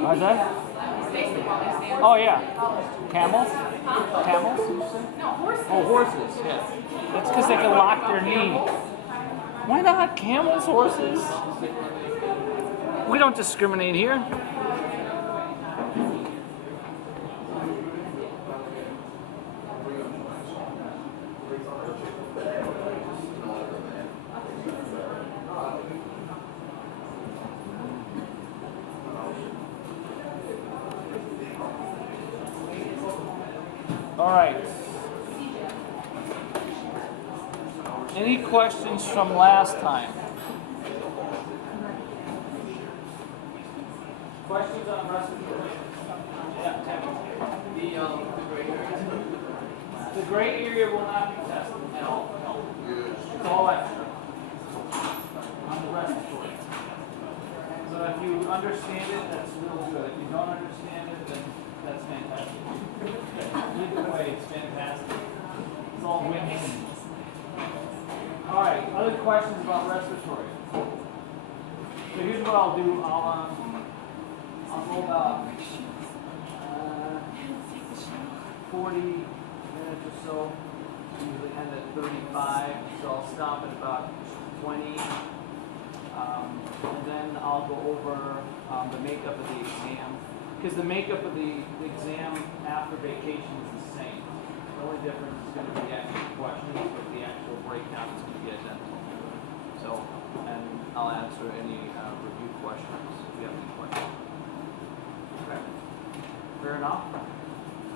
What's that? Oh yeah. Camels? Camels? No, horses. Oh, horses, yeah. That's because they can lock their knee. Why not? Camels, horses? We don't discriminate here. All right. Any questions from last time? Questions on respiratory? Yeah, the gray area will not be tested at all. No. It's all extra on the respiratory. So if you understand it, that's real good. If you don't understand it, then that's fantastic. Either way, it's fantastic. It's all winning. All right, other questions about respiratory? So here's what I'll do. I'll go about 40 minutes or so. Usually end at 35, so I'll stop at about 20. And then I'll go over the makeup of the exam. Because the makeup of the exam after vacation is the same. The only difference is going to be actual questions, but the actual breakdown is going to be identical. So, and I'll answer any review questions if you have any questions. Okay. Fair enough?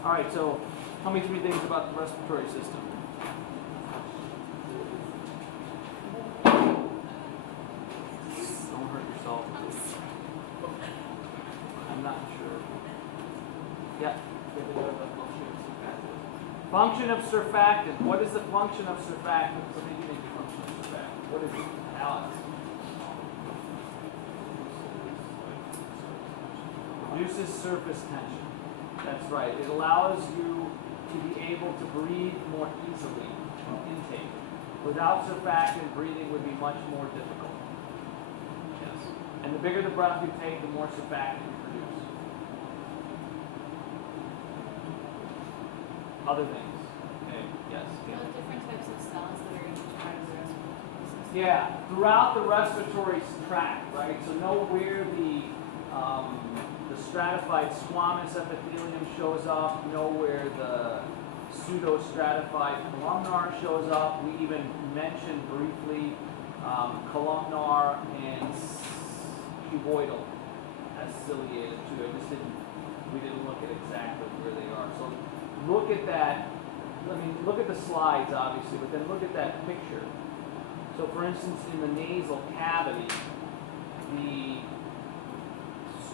All right, so tell me 3 things about the respiratory system. Don't hurt yourself. I'm not sure. Yeah. Function of surfactant. What is the function of surfactant? What do you think the function of surfactant? What is it? Alex? Reduces surface tension. That's right. It allows you to be able to breathe more easily from intake. Without surfactant, breathing would be much more difficult. Yes. And the bigger the breath you take, the more surfactant you produce. Other things. Okay. Yes. There are different types of cells that are in each part of the respiratory system. Yeah, throughout the respiratory tract, right? So know where the stratified squamous epithelium shows up, know where the pseudostratified columnar shows up. We even mentioned briefly columnar and cuboidal as ciliated too. We didn't look at exactly where they are. So look at that. I mean, look at the slides, obviously, but then look at that picture. So, for instance, in the nasal cavity, the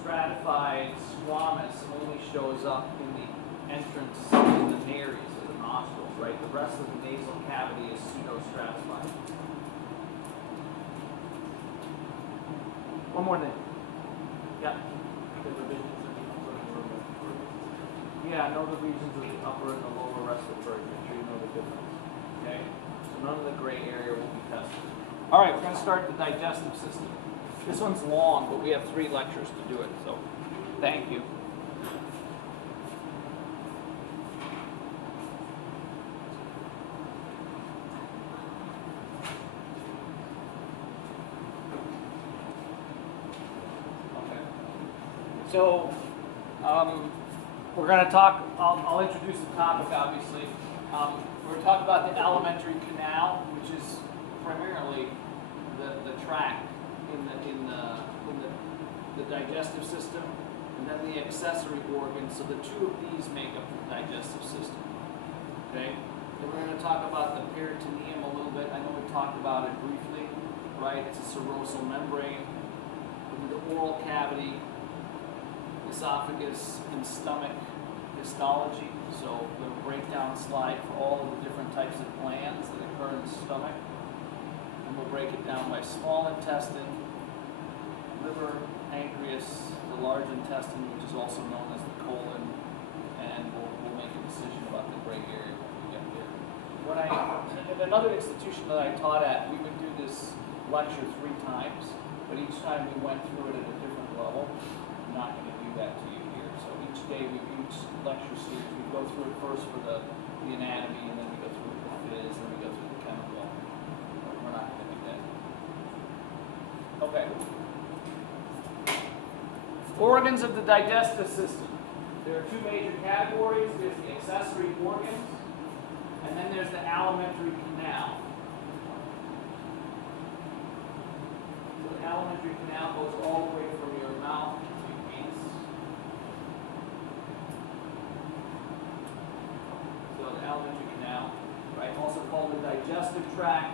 stratified squamous only shows up in the entrance in the nares of the nostrils, right? The rest of the nasal cavity is pseudostratified. One more thing. Yeah. Yeah, know the regions of the upper and the lower respiratory. Make sure you know the difference. Okay? So none of the gray area will be tested. All right, we're going to start the digestive system. This one's long, but we have 3 lectures to do it, so thank you. Okay. So, we're going to talk, I'll introduce the topic, obviously. We're going to talk about the alimentary canal, which is primarily the tract in the digestive system, and then the accessory organs. So the 2 of these make up the digestive system. Okay? Then we're going to talk about the peritoneum a little bit. I know we talked about it briefly, right? It's a serosal membrane. The oral cavity, esophagus, and stomach histology. So we're going to break down a slide for all of the different types of glands that occur in the stomach. And we'll break it down by small intestine, liver, pancreas, the large intestine, which is also known as the colon, and we'll make a decision about the gray area when we get there. In another institution that I taught at, we would do this lecture 3 times, but each time we went through it at a different level. I'm not going to do that lecture series. We go through it first for the anatomy, and then we go through what it is, and then we go through the chemical. We're not going to do that. Okay. Organs of the digestive system. There are two major categories. There's the accessory organs, and then there's the alimentary canal. So the alimentary canal goes all the way from your mouth to your anus. So the alimentary canal, right, also called the digestive tract,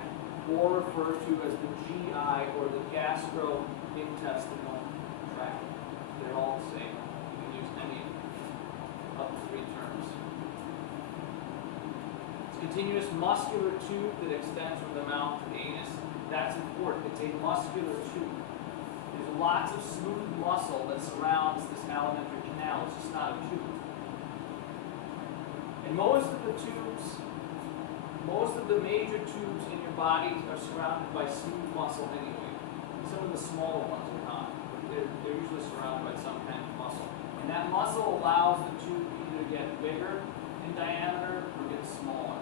or referred to as the GI or the gastrointestinal tract. They're all the same. You can use any of the three terms. It's a continuous muscular tube that extends from the mouth to the anus. That's important. It's a muscular tube. There's lots of smooth muscle that surrounds this alimentary canal. It's just not a tube. And most of the major tubes in your body are surrounded by smooth muscle anyway. Some of the smaller ones are not. They're usually surrounded by some kind of muscle. And that muscle allows the tube either to get bigger in diameter or get smaller.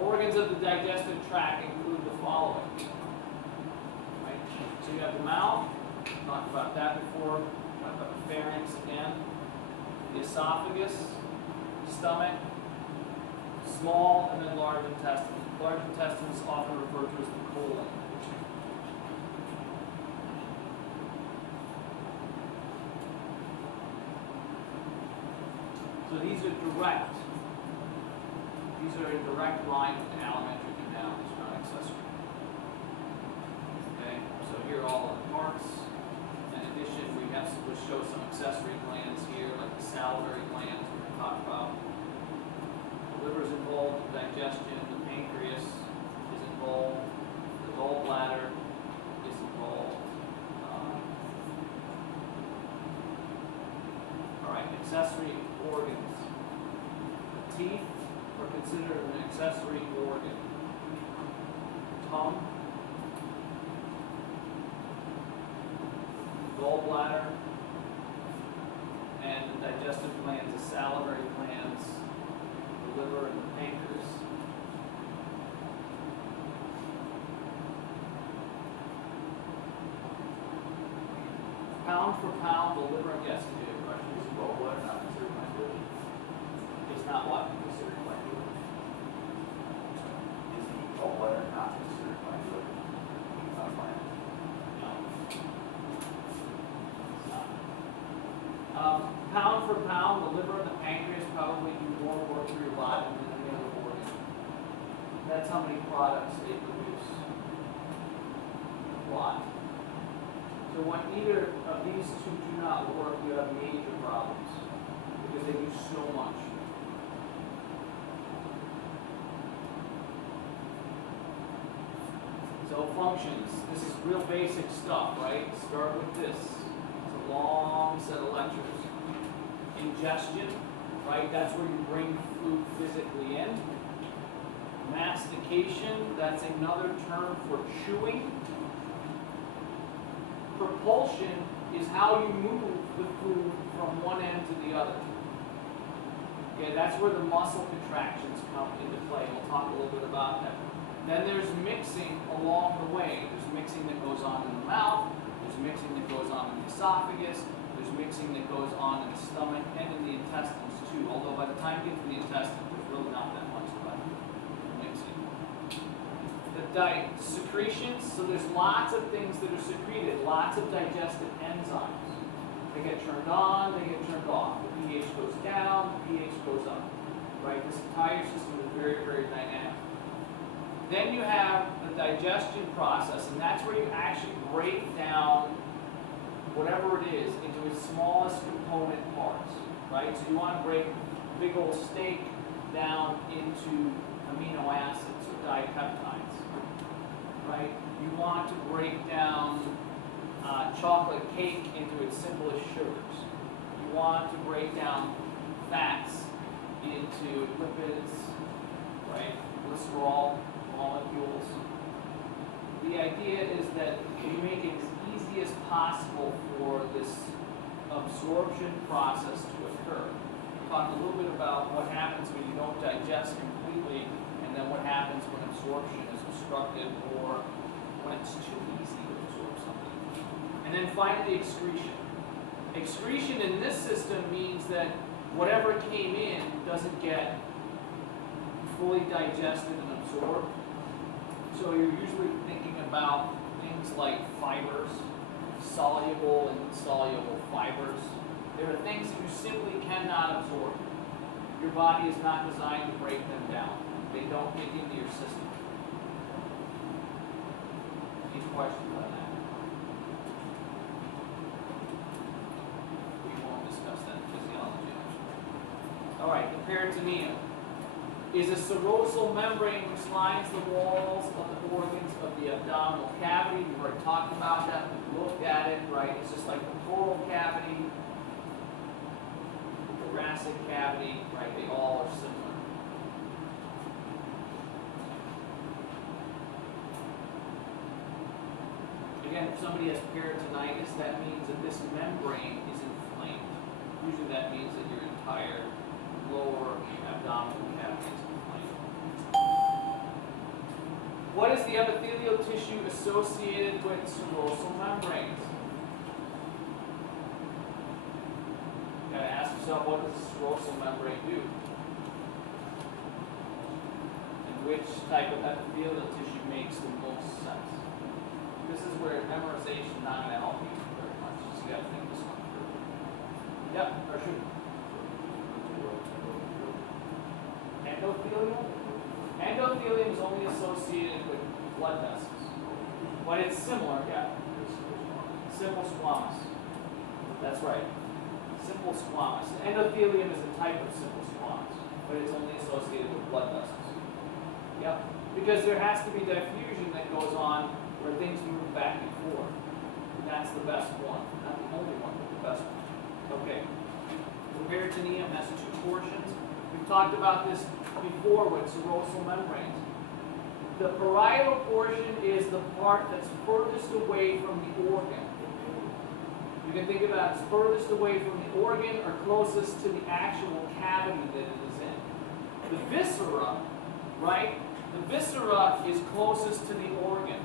Organs of the digestive tract include the following. Right? So you have the mouth, talked about that before, talked about the pharynx again, the esophagus, stomach, small, and then large intestine. Large intestine is often referred to as the colon. So these are in direct line with the alimentary canal, which is not accessory. Okay, so here are all of the parts. In addition, we'll show some accessory glands here, like the salivary glands we're going to talk about. The liver is involved in digestion, the pancreas is involved, the gallbladder is involved. All right, accessory organs. Teeth are considered an accessory organ. Tongue, gallbladder, and the digestive glands, the salivary glands, the liver, and the pancreas. Pound for pound, the liver, yes, you do. Is gallbladder not considered my food? It's not what we consider my food. Is the gallbladder not considered my food? Not mine. No. It's not. Pound for pound, the liver and the pancreas probably do more work for your body than any other organ. That's how many products they produce. A lot. So when either of these two do not work, you have major problems because they do so much. So functions, this is real basic stuff, right? Start with this. It's a long set of lectures. Ingestion, right? That's where you bring food physically in. Mastication, that's another term for chewing. Propulsion is how you move the food from one end to the other. Okay, that's where the muscle contractions come into play. We'll talk a little bit about that. Then there's mixing along the way. There's mixing that goes on in the mouth. There's mixing that goes on in the esophagus. There's mixing that goes on in the stomach and in the intestines too. Although by the time you get to the intestines, there's really not that much left mixing. The secretions, so there's lots of things that are secreted, lots of digestive enzymes. They get turned on, they get turned off. The pH goes down, the pH goes up. Right? This entire system is very, very dynamic. Then you have the digestion process, and that's where you actually break down whatever it is into its smallest component parts, right? So you want to break big old steak down into amino acids or dipeptides, right? You want to break down chocolate cake into its simplest sugars. You want to break down fats into lipids, right? Glycerol molecules. The idea is that you make it as easy as possible for this absorption process to occur. We'll talk a little bit about what happens when you don't digest completely, and then what happens when absorption is obstructed or when it's too easy to absorb something. And then finally, excretion. Excretion in this system means that whatever came in doesn't get fully digested and absorbed. So you're usually thinking about things like fibers, soluble and insoluble fibers. There are things that you simply cannot absorb. Your body is not designed to break them down. They don't get into your system. Any questions on that? We won't discuss that in physiology. All right, the peritoneum is a serosal membrane which lines the walls of the organs of the abdominal cavity. We've already talked about that. We've looked at it, right? It's just like the pleural cavity, the thoracic cavity, right? They all are similar. Again, if somebody has peritonitis, that means that this membrane is inflamed. Usually that means that your entire lower abdominal cavity is inflamed. What is the epithelial tissue associated with serosal membranes? You gotta ask yourself, what does a serosal membrane do? And which type of epithelial tissue makes the most sense? This is where memorization is not going to help you very much. So you gotta think this one through. Yep, or should endothelium? Endothelium is only associated with blood vessels. But it's similar, yeah. Simple squamous. That's right. Simple squamous. Endothelium is a type of simple squamous, but it's only associated with blood vessels. Yep. Because there has to be diffusion that goes on where things move back and forth. And that's the best one. Not the only one, but the best one. Okay. The peritoneum has two portions. We've talked about this before with serosal membranes. The parietal portion is the part that's furthest away from the organ. You can think about it as furthest away from the organ or closest to the actual cavity that it is in. The viscera, right? The viscera is closest to the organ,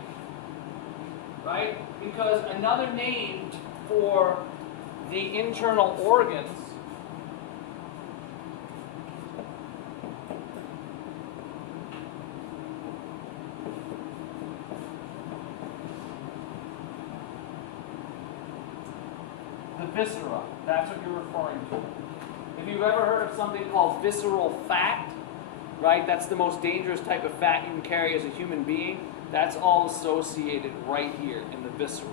right? Because another name for the internal organs viscera, that's what you're referring to. If you've ever heard of something called visceral fat, right, that's the most dangerous type of fat you can carry as a human being, that's all associated right here in the viscera.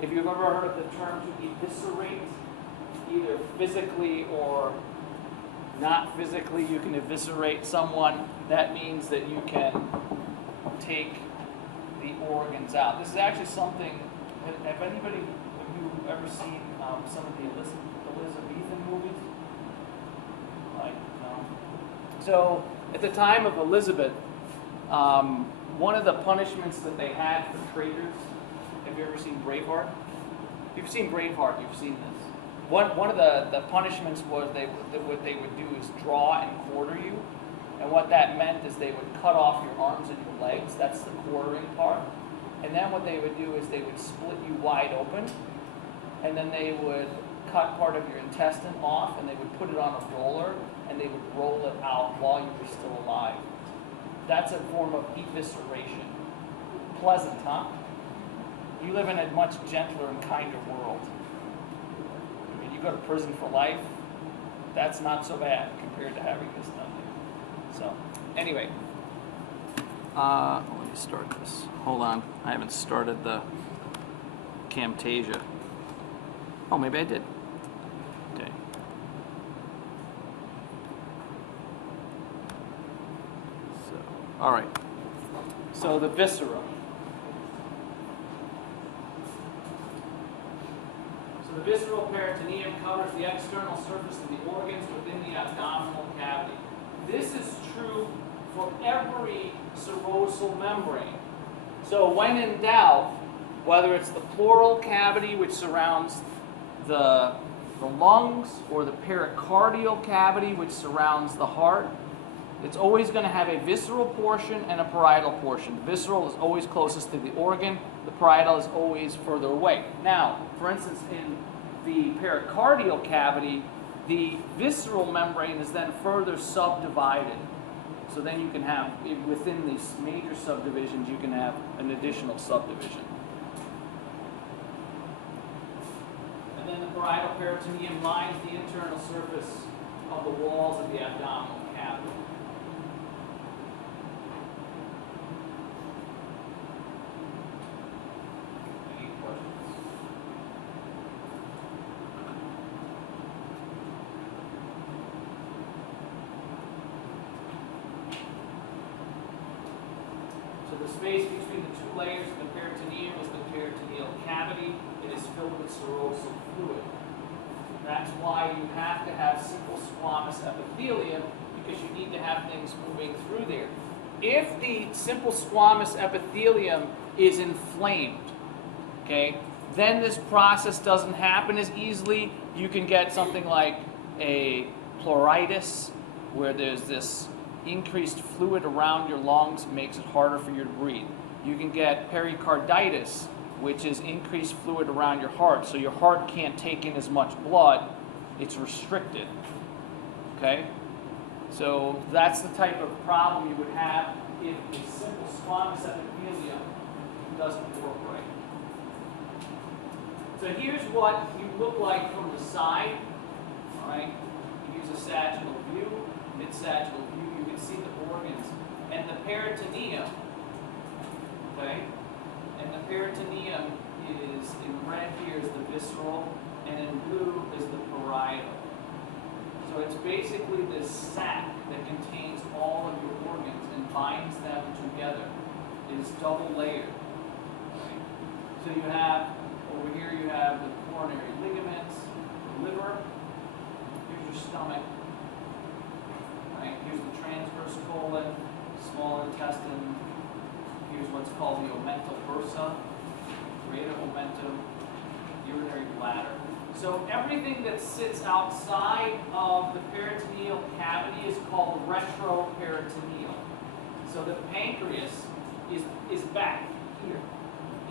If you've ever heard of the term to eviscerate, either physically or not physically, you can eviscerate someone, that means that you can take the organs out. This is actually something, have you ever seen some of the Elizabethan movies? Like, no. So, at the time of Elizabeth, one of the punishments that they had for traitors, have you ever seen Braveheart? If you've seen Braveheart, you've seen this. One of the punishments was what they would do is draw and quarter you. And what that meant is they would cut off your arms and your legs. That's the quartering part. And then what they would do is they would split you wide open. And then they would cut part of your intestine off, and they would put it on a roller, and they would roll it out while you were still alive. That's a form of evisceration. Pleasant, huh? You live in a much gentler and kinder world. I mean, you go to prison for life, that's not so bad compared to having this done here. So, anyway. Let me start this. Hold on. I haven't started the Camtasia. Oh, maybe I did. Okay. So, all right. So the viscera. So the visceral peritoneum covers the external surface of the organs within the abdominal cavity. This is true for every serosal membrane. So when in doubt, whether it's the pleural cavity which surrounds the the lungs or the pericardial cavity, which surrounds the heart, it's always going to have a visceral portion and a parietal portion. The visceral is always closest to the organ. The parietal is always further away. Now, for instance, in the pericardial cavity, the visceral membrane is then further subdivided. So then you can have, within these major subdivisions, you can have an additional subdivision. And then the parietal peritoneum lines the internal surface of the walls of the abdominal cavity. Any questions? So the space between the two layers of the peritoneum is the peritoneal cavity. It is filled with serosal fluid. That's why you have to have simple squamous epithelium, because you need to have things moving through there. If the simple squamous epithelium is inflamed, okay, then this process doesn't happen as easily. You can get something like a pleuritis, where there's this increased fluid around your lungs, makes it harder for you to breathe. You can get pericarditis, which is increased fluid around your heart, so your heart can't take in as much blood. It's restricted. Okay? So that's the type of problem you would have if a simple squamous epithelium doesn't work right. So here's what you look like from the side. All right? You use a sagittal view, mid-sagittal view. You can see the organs and the peritoneum. Okay? And the peritoneum is, in red here is the visceral, and in blue is the parietal. So it's basically this sac that contains all of your organs and binds them together. It is double layered. Right? So you have, over here you have the coronary ligaments, the liver, here's your stomach, right? Here's the transverse colon, small intestine. Here's what's called the omental bursa, greater omentum, urinary bladder. So everything that sits outside of the peritoneal cavity is called retroperitoneal. So the pancreas is back here.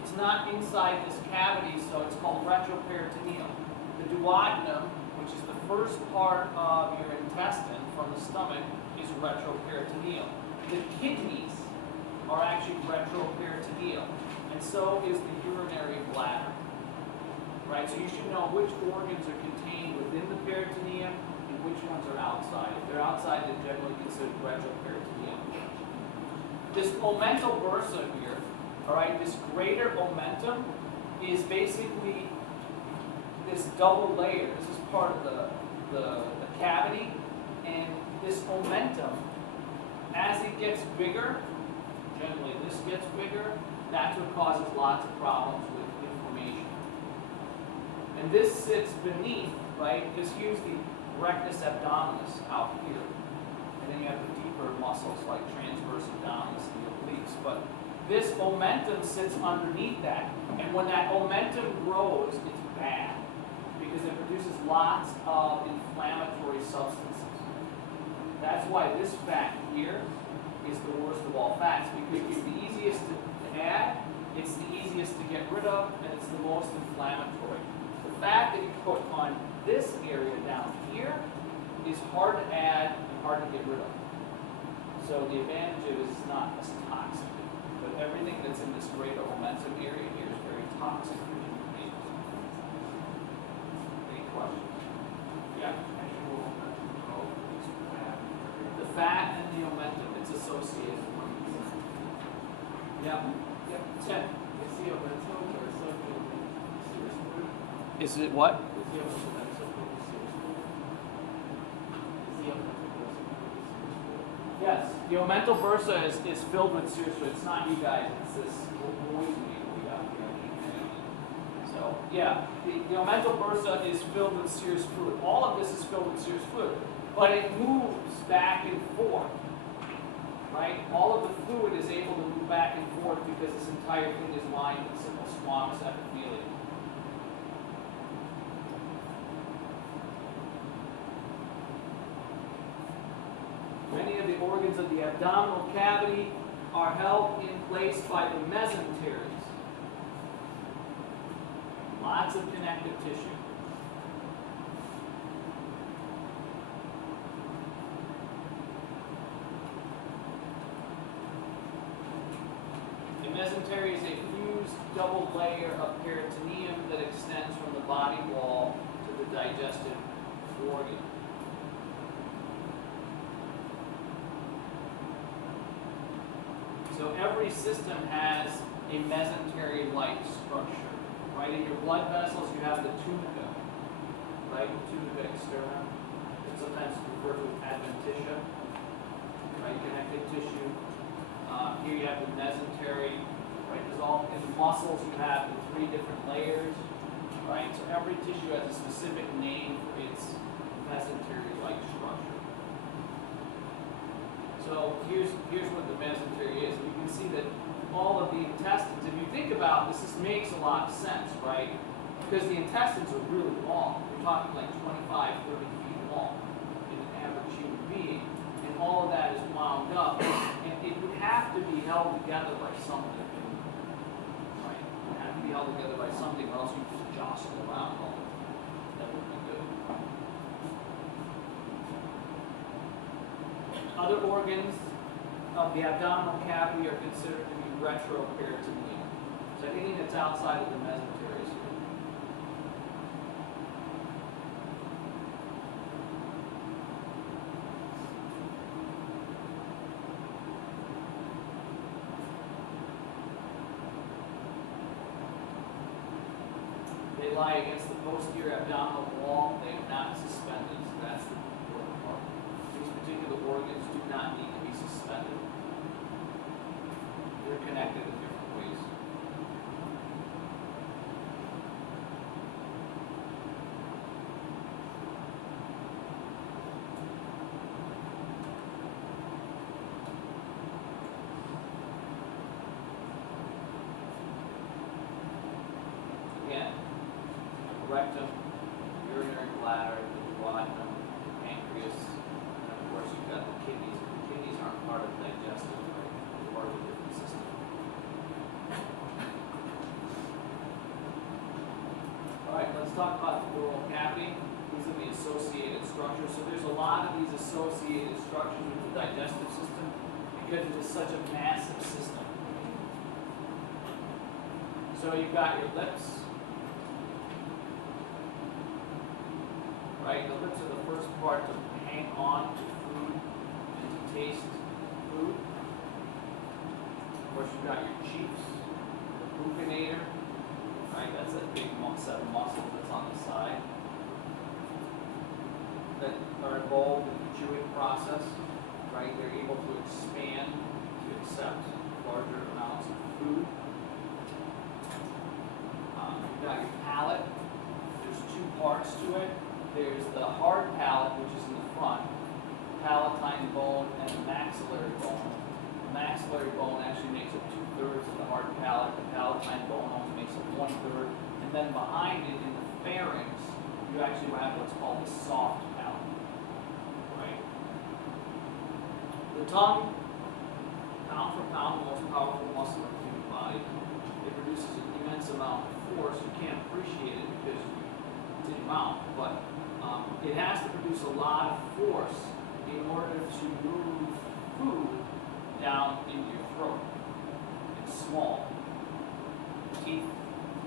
It's not inside this cavity, so it's called retroperitoneal. The duodenum, which is the first part of your intestine from the stomach, is retroperitoneal. The kidneys are actually retroperitoneal, and so is the urinary bladder. Right? So you should know which organs are contained within the peritoneum and which ones are outside. If they're outside, they're generally considered retroperitoneal. This omental bursa here, all right, this greater omentum is basically this double layer. This is part of the cavity, and this omentum, as it gets bigger, generally this gets bigger, that's what causes lots of problems with inflammation. And this sits beneath, right, because here's the rectus abdominis out here. And then you have the deeper muscles like transverse abdominis and the obliques. But this omentum sits underneath that. And when that omentum grows, it's bad, because it produces lots of inflammatory substances. That's why this fat here is the worst of all fats, because it's the easiest to add, it's the easiest to get rid of, and it's the most inflammatory. The fat that you put on this area down here is hard to add and hard to get rid of. So the advantage of it is not as toxic. But everything that's in this greater omentum area here is very toxic for human beings. Any questions? Yeah? The fat and the omentum, it's associated. Yeah. Yep. 10. Is it what? Yes. The omental bursa is filled with serous fluid. It's not you guys. It's this noisy we got here. So, yeah. The omental bursa is filled with serous fluid. All of this is filled with serous fluid. But it moves back and forth. Right? All of the fluid is able to move back and forth because this entire thing is lined with simple squamous epithelium. organs of the abdominal cavity are held in place by the mesenteries. Lots of connective tissue. The mesentery is a fused double layer of peritoneum that extends from the body wall to the digestive organ. So every system has a mesentery-like structure, right? In your blood vessels, you have the tunica, right? Tunica externa. It's sometimes referred to as adventitia, right? Connective tissue. Here you have the mesentery, right? There's all in the muscles. You have the 3 different layers, right? So every tissue has a specific name for its mesentery-like structure. So here's what the mesentery is. You can see that all of the intestines, if you think about this makes a lot of sense, right? Because the intestines are really long. We're talking like 25, 30 feet long in an average human being. And all of that is wound up. And it would have to be held together by something. Right? It would have to be held together by something, or else you just jostle around all of it. That would be good. Other organs of the abdominal cavity are considered to be retroperitoneal. So anything that's outside of the mesentery is good. They lie against the posterior abdominal wall. They are not suspended. So that's the important part. These particular organs do not need to be suspended. They're connected in different ways. Again, rectum, urinary bladder, the duodenum, pancreas, and of course you've got the kidneys. The kidneys aren't part of the digestive, right? They're part of a different system. All right, let's talk about the oral cavity. These are the associated structures. So there's a lot of these associated structures with the digestive system because it is such a massive system. So you've got your lips. Right, the lips are the first part to hang on to food and to taste food. Of course, you've got your cheeks, the buccinator, right? That's that big set of muscles that's on the side that are involved in the chewing process, right? They're able to expand to accept larger amounts of food. You've got your palate. There's 2 parts to it. There's the hard palate, which is in the front, palatine bone, and the maxillary bone. The maxillary bone actually makes up 2/3 of the hard palate. The palatine bone only makes up 1/3. And then behind it, in the pharynx, you actually have what's called the soft palate. Right? The tongue, pound for pound, the most powerful muscle in the human body. It produces an immense amount of force. You can't appreciate it because it's in your mouth, but it has to produce a lot of force in order to move food down into your throat. It's small. Teeth,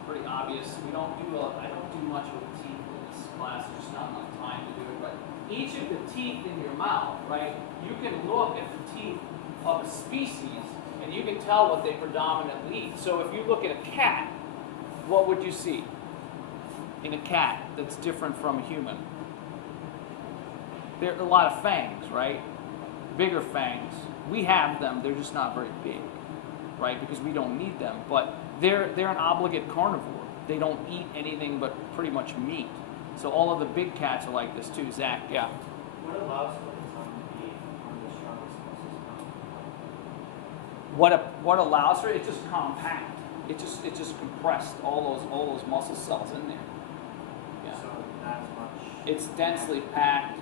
pretty obvious. I don't do much with teeth in this class. There's just not enough time to do it. But each of the teeth in your mouth, right? You can look at the teeth of a species and you can tell what they predominantly eat. So if you look at a cat, what would you see in a cat that's different from a human? There are a lot of fangs, right? Bigger fangs. We have them, they're just not very big, right? Because we don't need them. But they're an obligate carnivore. They don't eat anything but pretty much meat. So all of the big cats are like this too. Zach, yeah. What allows for the tongue to be one of the strongest muscles? What allows for it? It's just compact. It just compressed all those muscle cells in there. Yeah. So not as much. It's densely packed.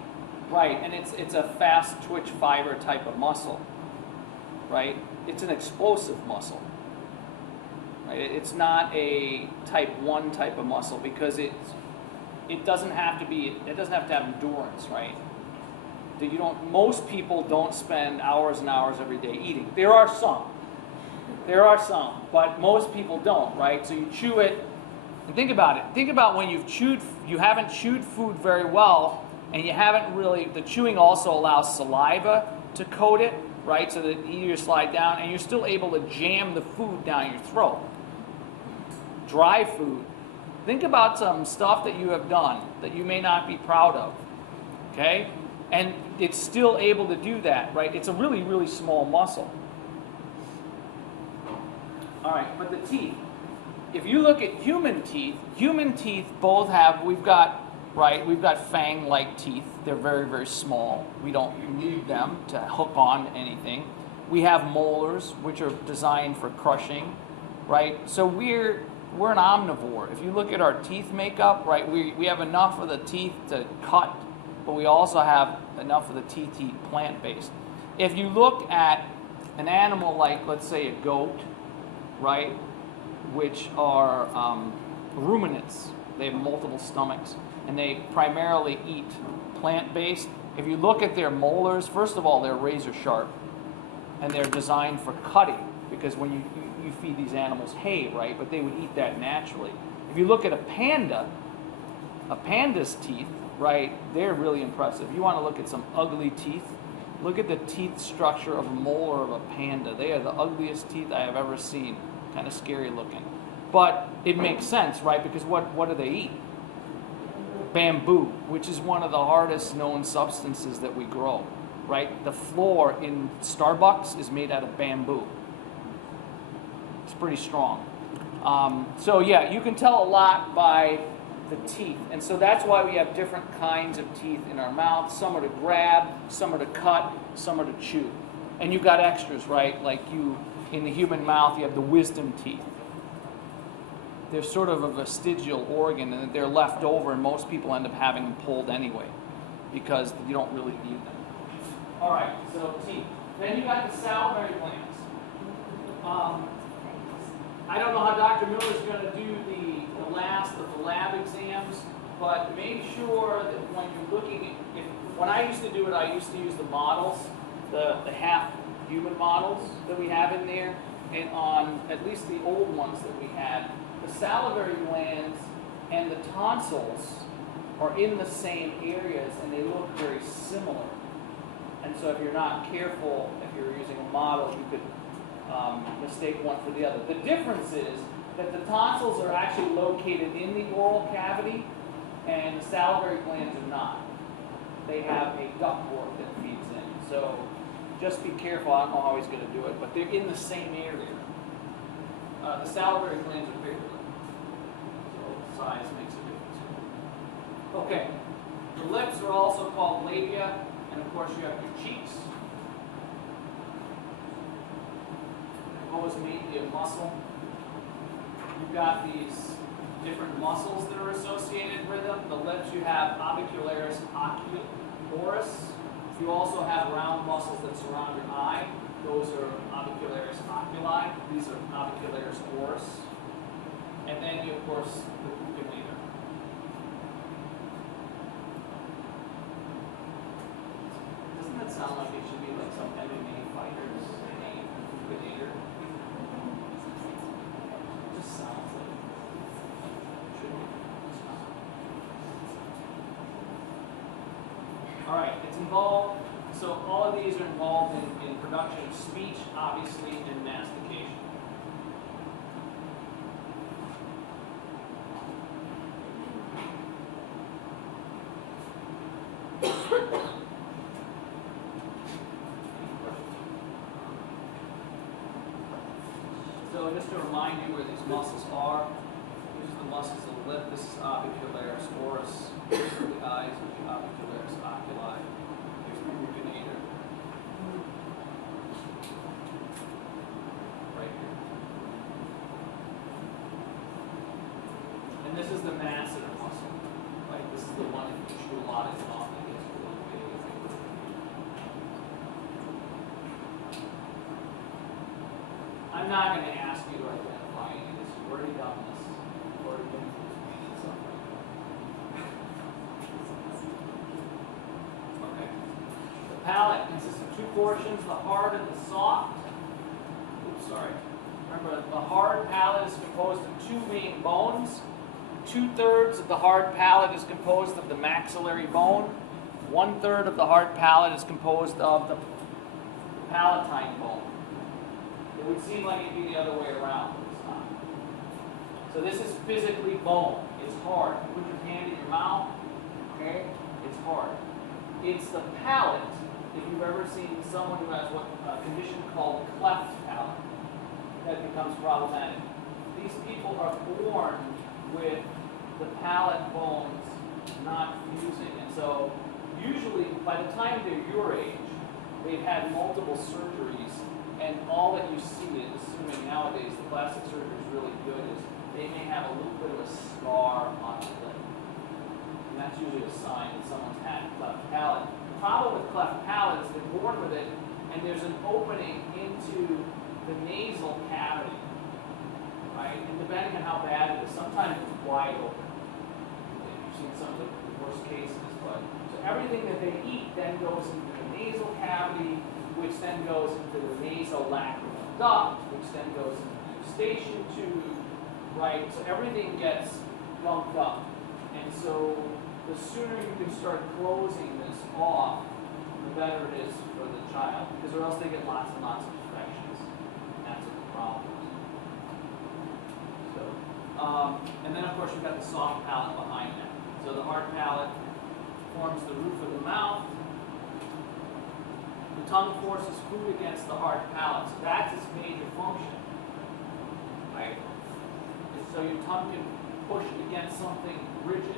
Right, and it's a fast twitch fiber type of muscle, right? It's an explosive muscle, right? It's not a type 1 type of muscle because it doesn't have to have endurance, right? Most people don't spend hours and hours every day eating. There are some, but most people don't, right? So you chew it, and think about it. Think about when you haven't chewed food very well, and you haven't really, the chewing also allows saliva to coat it, right? So that the ear slide down, and you're still able to jam the food down your throat. Dry food. Think about some stuff that you have done that you may not be proud of, okay? And it's still able to do that, right? It's a really, really small muscle. All right, but the teeth. If you look at human teeth both have, we've got fang-like teeth. They're very, very small. We don't need them to hook on anything. We have molars, which are designed for crushing, right? So we're an omnivore. If you look at our teeth makeup, right, we have enough of the teeth to cut, but we also have enough of the teeth to eat plant-based. If you look at an animal like, let's say, a goat, right, which are ruminants, they have multiple stomachs, and they primarily eat plant-based. If you look at their molars, first of all, they're razor sharp, and they're designed for cutting, because when you feed these animals hay, right, but they would eat that naturally. If you look at a panda's teeth, right, they're really impressive. You want to look at some ugly teeth, look at the teeth structure of a molar of a panda. They are the ugliest teeth I have ever seen. Kind of scary looking. But it makes sense, right, because what do they eat? Bamboo, which is one of the hardest known substances that we grow, right? The floor in Starbucks is made out of bamboo. It's pretty strong. So yeah, you can tell a lot by the teeth. And so that's why we have different kinds of teeth in our mouth. Some are to grab, some are to cut, some are to chew. And you've got extras, right? Like in the human mouth, you have the wisdom teeth. They're sort of a vestigial organ, and they're left over, and most people end up having them pulled anyway because you don't really need them. All right, so teeth. Then you got the salivary glands. I don't know how Dr. Miller's going to do the last of the lab exams, but make sure that when you're looking at, when I used to do it, I used to use the models, the half human models that we have in there, and on at least the old ones that we had, the salivary glands and the tonsils are in the same areas, and they look very similar. And so if you're not careful, if you're using a model, you could mistake one for the other. The difference is that the tonsils are actually located in the oral cavity, and the salivary glands are not. They have a ductwork that feeds in. So just be careful. I don't know how he's going to do it, but they're in the same area. The salivary glands are bigger, so size makes a difference. Okay, the lips are also called labia, and of course you have your cheeks. Always mainly a muscle. You've got these different muscles that are associated with them. The lips, you have orbicularis oculi. You also have round muscles that surround your eye. Those are orbicularis oculi. These are orbicularis oris. And then you, of course, the buccinator. Doesn't that sound like it should be like some MMA fighter's name, buccinator? It just sounds like it should be. All right, it's involved. So all of these are involved in production of speech, obviously, and mastication. So just to remind you where these muscles are, these are the muscles of the lip. This is orbicularis oris. These are the eyes, which are orbicularis oculi. Here's the buccinator. Right here. And this is the masseter muscle. Right? This is the one that you chew a lot, it's often gets really big. not going to ask you to identify any of this. You've already done this. You've already been through this pain and suffering. Okay. The palate consists of two portions, the hard and the soft. Oops, sorry. Remember, the hard palate is composed of two main bones. 2/3 of the hard palate is composed of the maxillary bone. 1/3 of the hard palate is composed of the palatine bone. It would seem like it'd be the other way around, but it's not. So this is physically bone. It's hard. You put your hand in your mouth, okay? It's hard. It's the palate, if you've ever seen someone who has a condition called cleft palate, that becomes problematic. These people are born with the palate bones not fusing. And so usually by the time they're your age, they've had multiple surgeries, and all that you see is, assuming nowadays the plastic surgery is really good, is they may have a little bit of a scar on the lip. And that's usually a sign that someone's had cleft palate. The problem with cleft palate is they're born with it, and there's an opening into the nasal cavity, right? And depending on how bad it is, sometimes it's wide open. You've seen some of the worst cases, but so everything that they eat then goes into the nasal cavity, which then goes into the nasolacrimal duct, which then goes into the eustachian tube, right? So everything gets lumped up. And so the sooner you can start closing this off, the better it is for the child, because or else they get lots and lots of infections. And that's what the problem is. So, and then of course you've got the soft palate behind that. So the hard palate forms the roof of the mouth. The tongue forces food against the hard palate. So that's its major function, right? And so your tongue can push against something rigid.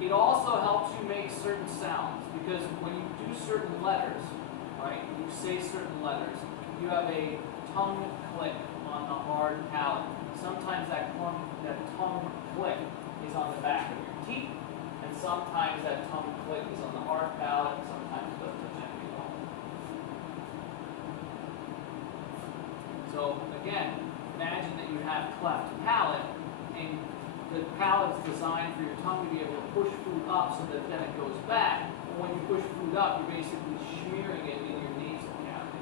It also helps you make certain sounds, because when you do certain letters, right, you say certain letters, you have a tongue click on the hard palate. Sometimes that tongue click is on the back of your teeth, and sometimes that tongue click is on the hard palate, and sometimes it doesn't touch anything at all. So again, imagine that you have cleft palate, and the palate is designed for your tongue to be able to push food up so that then it goes back. And when you push food up, you're basically smearing it in your nasal cavity.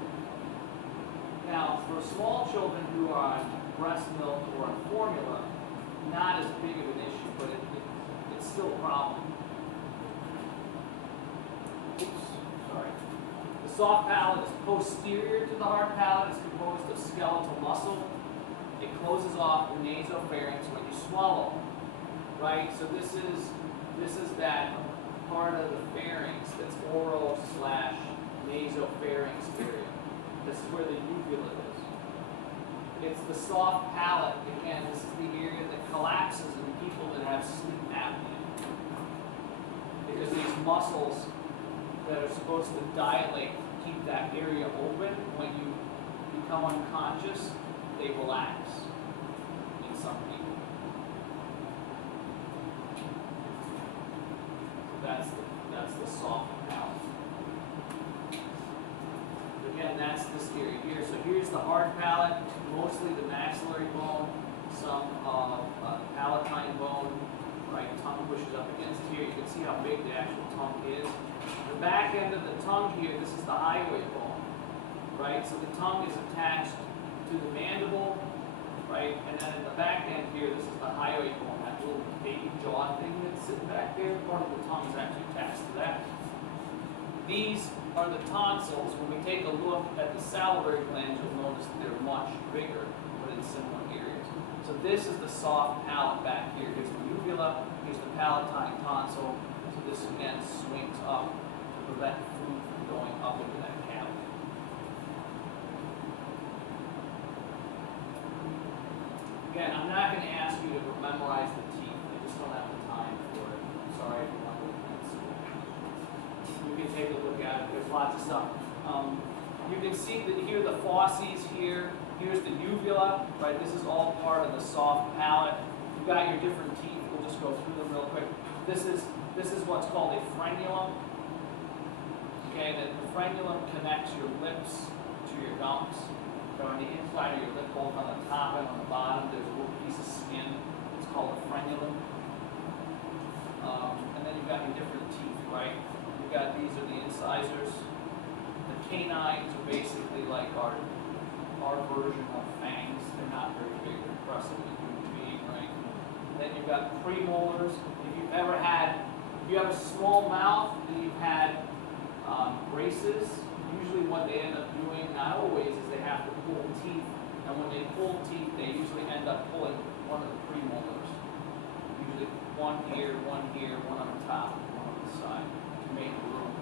Now, for small children who are on breast milk or on formula, not as big of an issue, but it's still a problem. Oops, sorry. The soft palate is posterior to the hard palate. It's composed of skeletal muscle. It closes off the nasopharynx when you swallow, right? So this is that part of the pharynx that's oral/nasopharynx area. This is where the uvula is. It's the soft palate. Again, this is the area that collapses in people that have sleep apnea, because these muscles that are supposed to dilate keep that area open. When you become unconscious, they relax in some people. That's the soft palate. Again, that's this area here. So here's the hard palate, mostly the maxillary bone, some palatine bone, right? Tongue pushes up against here. You can see how big the actual tongue is. The back end of the tongue here, this is the hyoid bone, right? So the tongue is attached to the mandible, right? And then in the back end here, this is the hyoid bone, that little baby jaw thing that's sitting back there. Part of the tongue is actually attached to that. These are the tonsils. When we take a look at the salivary glands, you'll notice that they're much bigger, but in similar areas. So this is the soft palate back here. Here's the uvula, here's the palatine tonsil. So this again swings up to prevent food from going up into that cavity. Again, I'm not going to ask you to memorize the teeth. I just don't have the time for it. I'm sorry if you want to look at it. You can take a look at it. There's lots of stuff. You can see that here the fauces here. Here's the uvula, right? This is all part of the soft palate. You've got your different teeth. We'll just go through them real quick. This is what's called a frenulum. Okay, the frenulum connects your lips to your gums. So on the inside of your lip, both on the top and on the bottom, there's a little piece of skin. It's called a frenulum. And then you've got your different teeth, right? You've got, these are the incisors. The canines are basically like our version of fangs. They're not very big, they're impressive in a human being, right? And then you've got premolars. If you have a small mouth and you've had braces, usually what they end up doing, not always, is they have to pull teeth. And when they pull teeth, they usually end up pulling one of the premolars. Usually one here, one on the top, one on the side, to make room.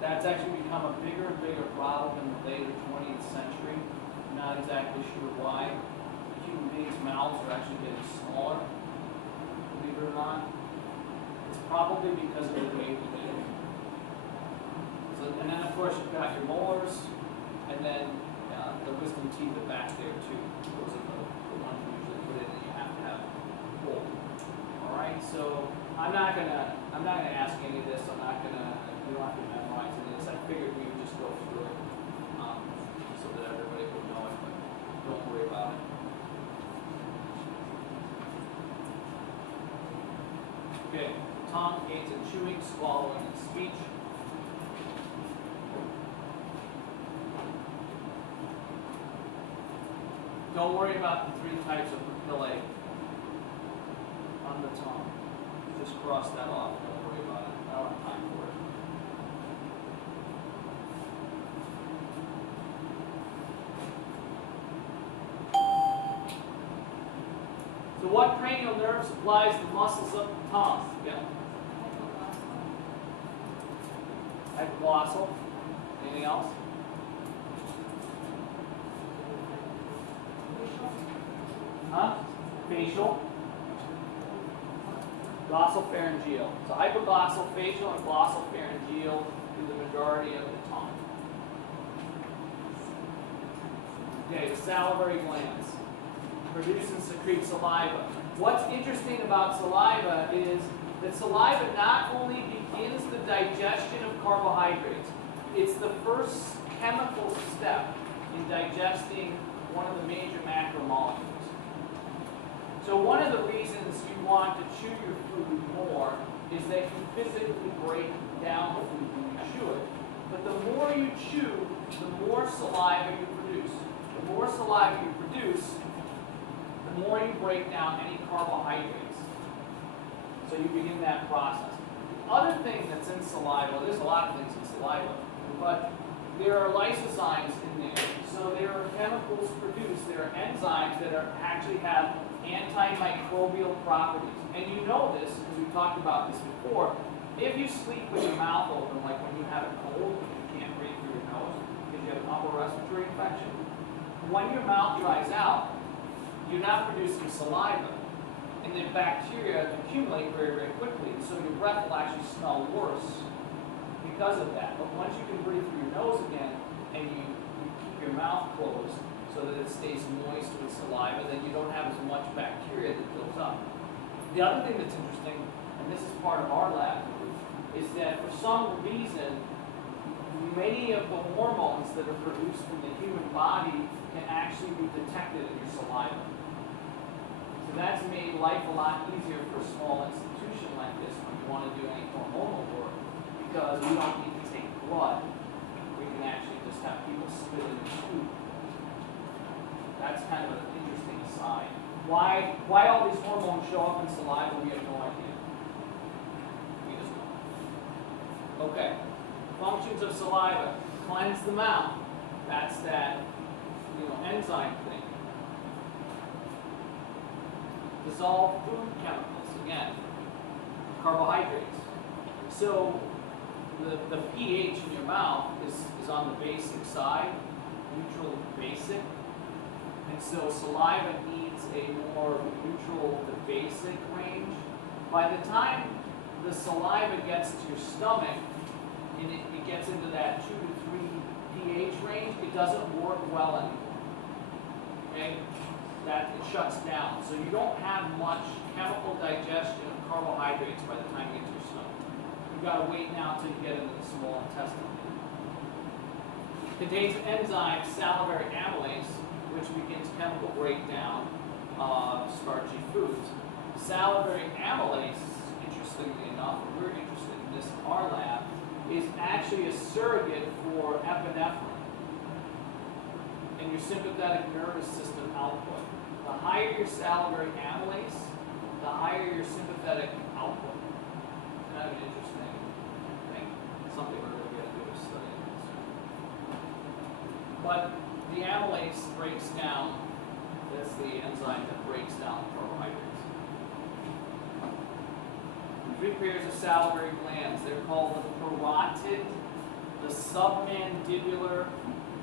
That's actually become a bigger and bigger problem in the later 20th century. I'm not exactly sure why. Human beings' mouths are actually getting smaller, believe it or not. It's probably because of the way we live. So, and then of course you've got your molars, and then the wisdom teeth are back there too. Those are the ones you usually put in that you have to have pulled. All right, so I'm not gonna ask any of this. You don't have to memorize any of this. I figured we would just go through it so that everybody would know it, but don't worry about it. Okay, tongue aids in chewing, swallowing, and speech. Don't worry about the 3 types of papillae on the tongue. Just cross that off. Don't worry about it. I don't have time for it. So what cranial nerve supplies the muscles of the tongue? Yeah. Hypoglossal. Anything else? Huh? Facial. Glossopharyngeal. So hypoglossal, facial, and glossopharyngeal do the majority of the tongue. Okay, the salivary glands produce and secrete saliva. What's interesting about saliva is that saliva not only begins the digestion of carbohydrates, it's the first chemical step in digesting one of the major macromolecules. So one of the reasons you want to chew your food more is that you physically break down the food when you chew it. But the more you chew, the more saliva you produce. The more saliva you produce, the more you break down any carbohydrates. So you begin that process. The other thing that's in saliva, there's a lot of things in saliva, but there are lysozymes in there. So there are chemicals produced, there are enzymes that actually have antimicrobial properties. And you know this, because we talked about this before. If you sleep with your mouth open, like when you have a cold, you can't breathe through your nose because you have an upper respiratory infection, when your mouth dries out, you're not producing saliva. And then bacteria accumulate very, very quickly. So your breath will actually smell worse because of that. But once you can breathe through your nose again, and you keep your mouth closed so that it stays moist with saliva, then you don't have as much bacteria that builds up. The other thing that's interesting, and this is part of our lab group, is that for some reason, many of the hormones that are produced in the human body can actually be detected in your saliva. So that's made life a lot easier for a small institution like this when you want to do any hormonal work, because we don't need to take blood. We can actually just have people spit in the tube. That's kind of an interesting aside. Why all these hormones show up in saliva, we have no idea. We just don't. Okay. Functions of saliva. Cleanse the mouth. That's that, enzyme thing. Dissolve food chemicals. Again, carbohydrates. So the pH in your mouth is on the basic side, neutral basic. And so saliva needs a more neutral to basic range. By the time the saliva gets to your stomach and it gets into that 2 to 3 pH range, it doesn't work well anymore. Okay? That it shuts down. So you don't have much chemical digestion of carbohydrates by the time you get to your stomach. You've got to wait now until you get into the small intestine. contains an enzyme, salivary amylase, which begins chemical breakdown of starchy foods. Salivary amylase, interestingly enough, and we're interested in this in our lab, is actually a surrogate for epinephrine in your sympathetic nervous system output. The higher your salivary amylase, the higher your sympathetic output. Kind of an interesting thing. Something we're really going to do is study this. But the amylase breaks down, that's the enzyme that breaks down carbohydrates. Three pairs of salivary glands. They're called the parotid, the submandibular,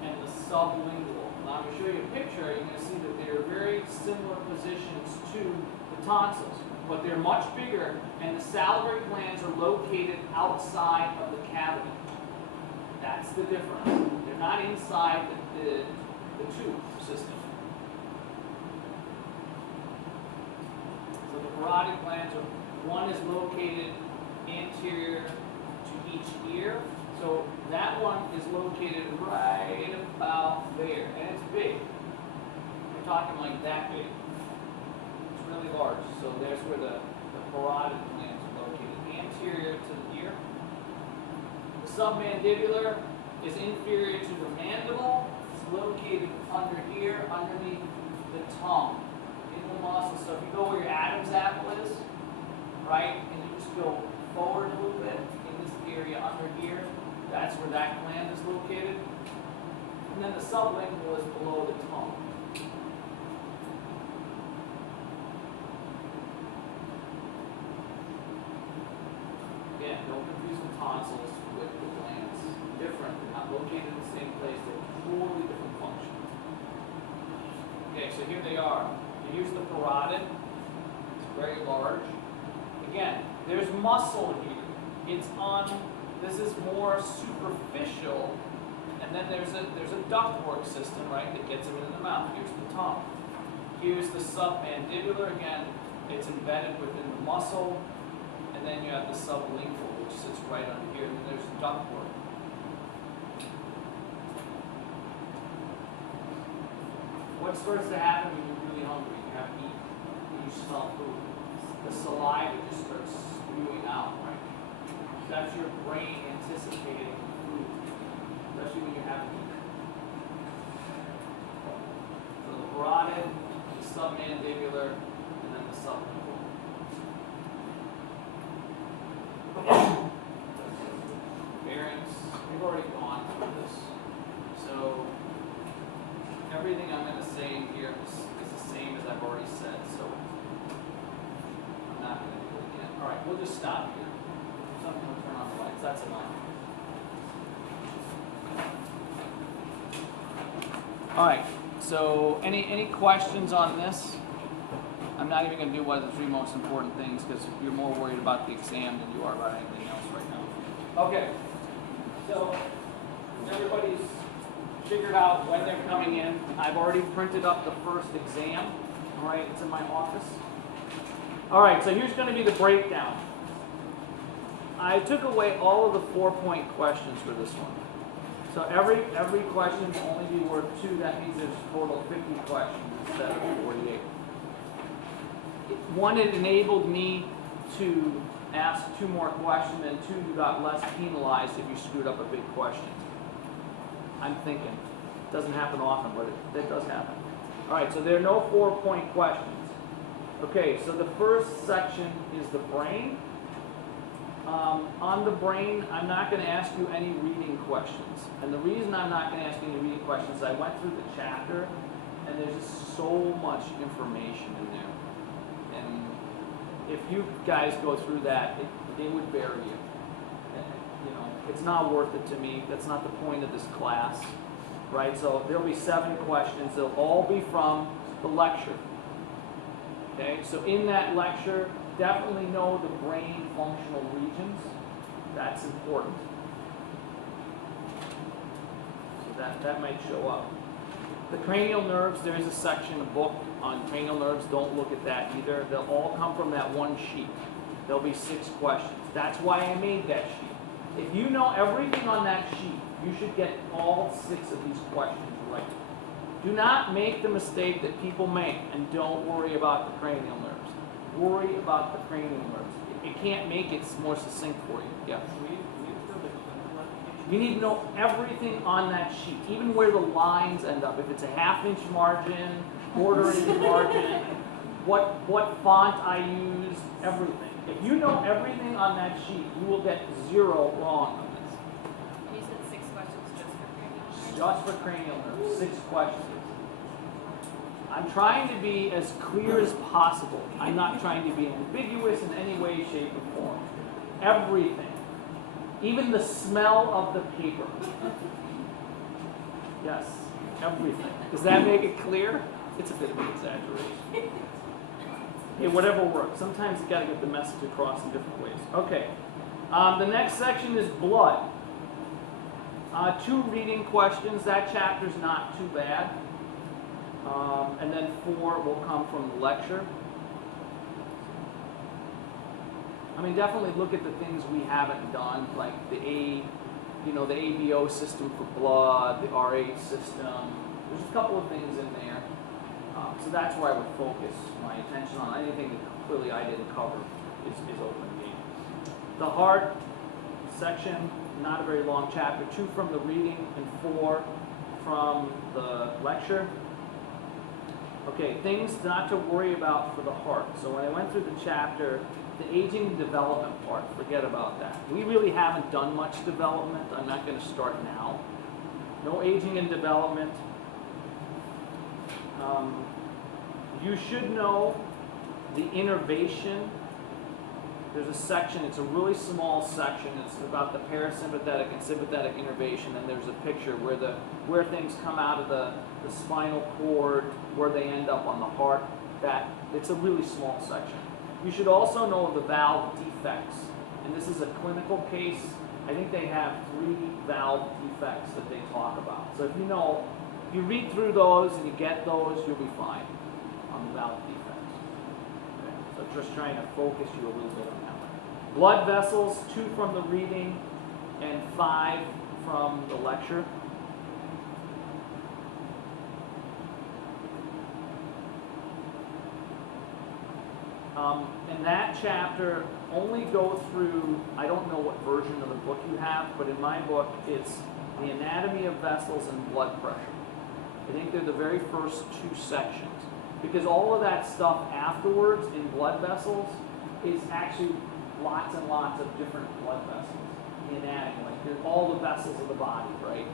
and the sublingual. Now I'm going to show you a picture. You're going to see that they're very similar positions to the tonsils, but they're much bigger, and the salivary glands are located outside of the cavity. That's the difference. They're not inside the tube system. So the parotid glands are, one is located anterior to each ear. So that one is located right about there, and it's big. We're talking like that big. It's really large. So there's where the parotid glands are located, anterior to the ear. The submandibular is inferior to the mandible. It's located under here, underneath the tongue, in the muscle. So if you go where your Adam's apple is, right, and you just go forward a little bit in this area under here, that's where that gland is located. And then the sublingual is below the tongue. Again, don't confuse the tonsils with the glands. Different. They're not located in the same place. They're totally different functions. Okay, so here they are. And here's the parotid. It's very large. Again, there's muscle here. It's on, this is more superficial, and then there's a ductwork system, right, that gets them into the mouth. Here's the tongue. Here's the submandibular. Again, it's embedded within the muscle, and then you have the sublingual, which sits right under here, and then there's the ductwork. What starts to happen when you're really hungry? You have to eat, and you smell food. The saliva just starts spewing out, right? That's your brain anticipating food, especially when you haven't eaten. So the parotid, the submandibular, and then the sublingual. Bearings, we've already gone through this. So everything I'm going to say in here is the same as I've already said. So I'm not going to do it again. All right, we'll just stop here. Something will turn on the lights. That's enough. All right. So any questions on this? I'm not even going to do what are the three most important things because you're more worried about the exam than you are about anything else right now. Okay. So everybody's figured out when they're coming in. I've already printed up the first exam. All right, it's in my office. All right, so here's going to be the breakdown. I took away all of the 4-point questions for this one. So every question will only be worth 2. That means there's a total of 50 questions instead of 48. One, it enabled me to ask 2 more questions, and 2, you got less penalized if you screwed up a big question. I'm thinking. It doesn't happen often, but it does happen. All right, so there are no 4-point questions. Okay, so the first section is the brain. On the brain, I'm not going to ask you any reading questions. And the reason I'm not going to ask you any reading questions is I went through the chapter, and there's just so much information in there. And if you guys go through that, it would bury you. You know, it's not worth it to me. That's not the point of this class, right? So there'll be 7 questions. They'll all be from the lecture. Okay, so in that lecture, definitely know the brain functional regions. That's important. So that might show up. The cranial nerves, there is a section, a book on cranial nerves. Don't look at that either. They'll all come from that one sheet. There'll be 6 questions. That's why I made that sheet. If you know everything on that sheet, you should get all 6 of these questions right. Do not make the mistake that people make and don't worry about the cranial nerves. Worry about the cranial nerves. It can't make it more succinct for you. Yeah. You need to know everything on that sheet, even where the lines end up. If it's a 1/2 inch margin, 1/4 inch margin, what font I use, everything. If you know everything on that sheet, you will get 0 wrong on this. And you said 6 questions just for cranial nerves? Just for cranial nerves, 6 questions. I'm trying to be as clear as possible. I'm not trying to be ambiguous in any way, shape, or form. Everything. Even the smell of the paper. Yes, everything. Does that make it clear? It's a bit of an exaggeration. Okay, whatever works. Sometimes you got to get the message across in different ways. Okay. The next section is blood. 2 reading questions. That chapter's not too bad. And then 4 will come from the lecture. I mean, definitely look at the things we haven't done, like the ABO system for blood, the RH system. There's a couple of things in there. So that's where I would focus my attention on. Anything that clearly I didn't cover is open game. The heart section, not a very long chapter. 2 from the reading and 4 from the lecture. Okay, things not to worry about for the heart. So when I went through the chapter, the aging and development part, forget about that. We really haven't done much development. I'm not going to start now. No aging and development. You should know the innervation. There's a section, it's a really small section. It's about the parasympathetic and sympathetic innervation, and there's a picture where things come out of the spinal cord, where they end up on the heart. It's a really small section. You should also know the valve defects, and this is a clinical case. I think they have 3 valve defects that they talk about. So if you read through those and you get those, you'll be fine on the valve defects. Okay. So just trying to focus you a little bit on that one. Blood vessels, 2 from the reading and 5 from the lecture. In that chapter, only go through, I don't know what version of the book you have, but in my book, it's the anatomy of vessels and blood pressure. I think they're the very first 2 sections. Because all of that stuff afterwards in blood vessels is actually lots and lots of different blood vessels. The anatomy, like there's all the vessels of the body, right?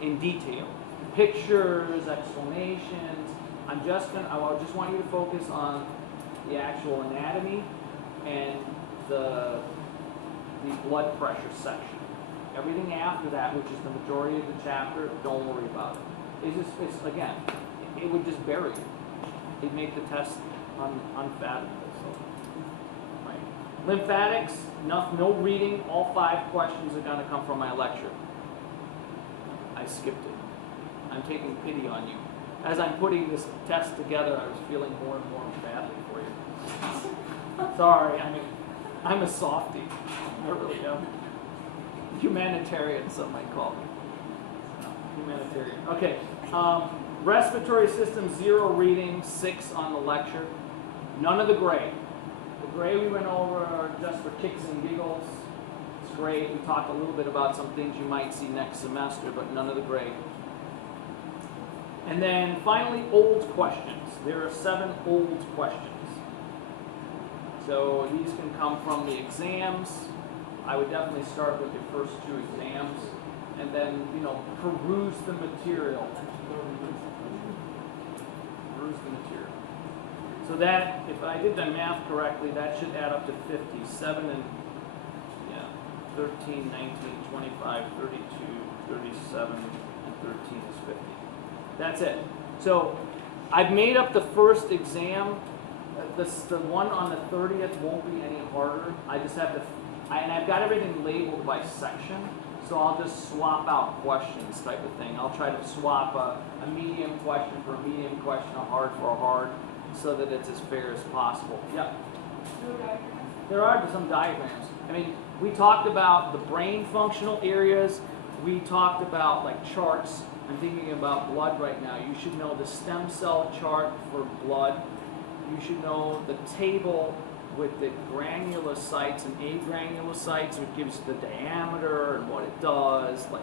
In detail. Pictures, explanations. I just want you to focus on the actual anatomy and the blood pressure section. Everything after that, which is the majority of the chapter, don't worry about it. Again, it would just bury you. It'd make the test unfathomable. So, right. Lymphatics, no reading. All 5 questions are going to come from my lecture. I skipped it. I'm taking pity on you. As I'm putting this test together, I was feeling more and more badly for you. Sorry, I'm a softie. I really am. Humanitarian, some might call me. Humanitarian. Okay. Respiratory system, 0 reading, 6 on the lecture. None of the gray. The gray we went over just for kicks and giggles. It's great. We talked a little bit about some things you might see next semester, but none of the gray. And then finally, old questions. There are 7 old questions. So these can come from the exams. I would definitely start with your first 2 exams, and then, peruse the material. Peruse the material. So that, if I did the math correctly, that should add up to 50. 7 and 13, 19, 25, 32, 37, and 13 is 50. That's it. So I've made up the first exam. The one on the 30th won't be any harder. I just have to, and I've got everything labeled by section, so I'll just swap out questions type of thing. I'll try to swap a medium question for a medium question, a hard for a hard, so that it's as fair as possible. Yeah? No diagrams? There are some diagrams. I mean, we talked about the brain functional areas. We talked about like charts. I'm thinking about blood right now. You should know the stem cell chart for blood. You should know the table with the granulocytes and agranulocytes, which gives the diameter and what it does. Like,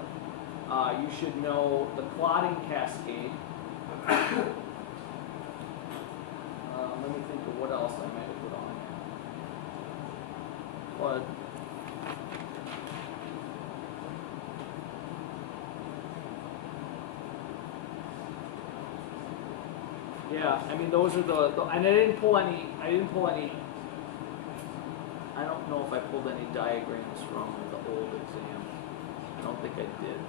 you should know the clotting cascade. Let me think of what else I might have put on here. Blood. Yeah, I mean those are the and I didn't pull any. I don't know if I pulled any diagrams from the old exam. I don't think I did.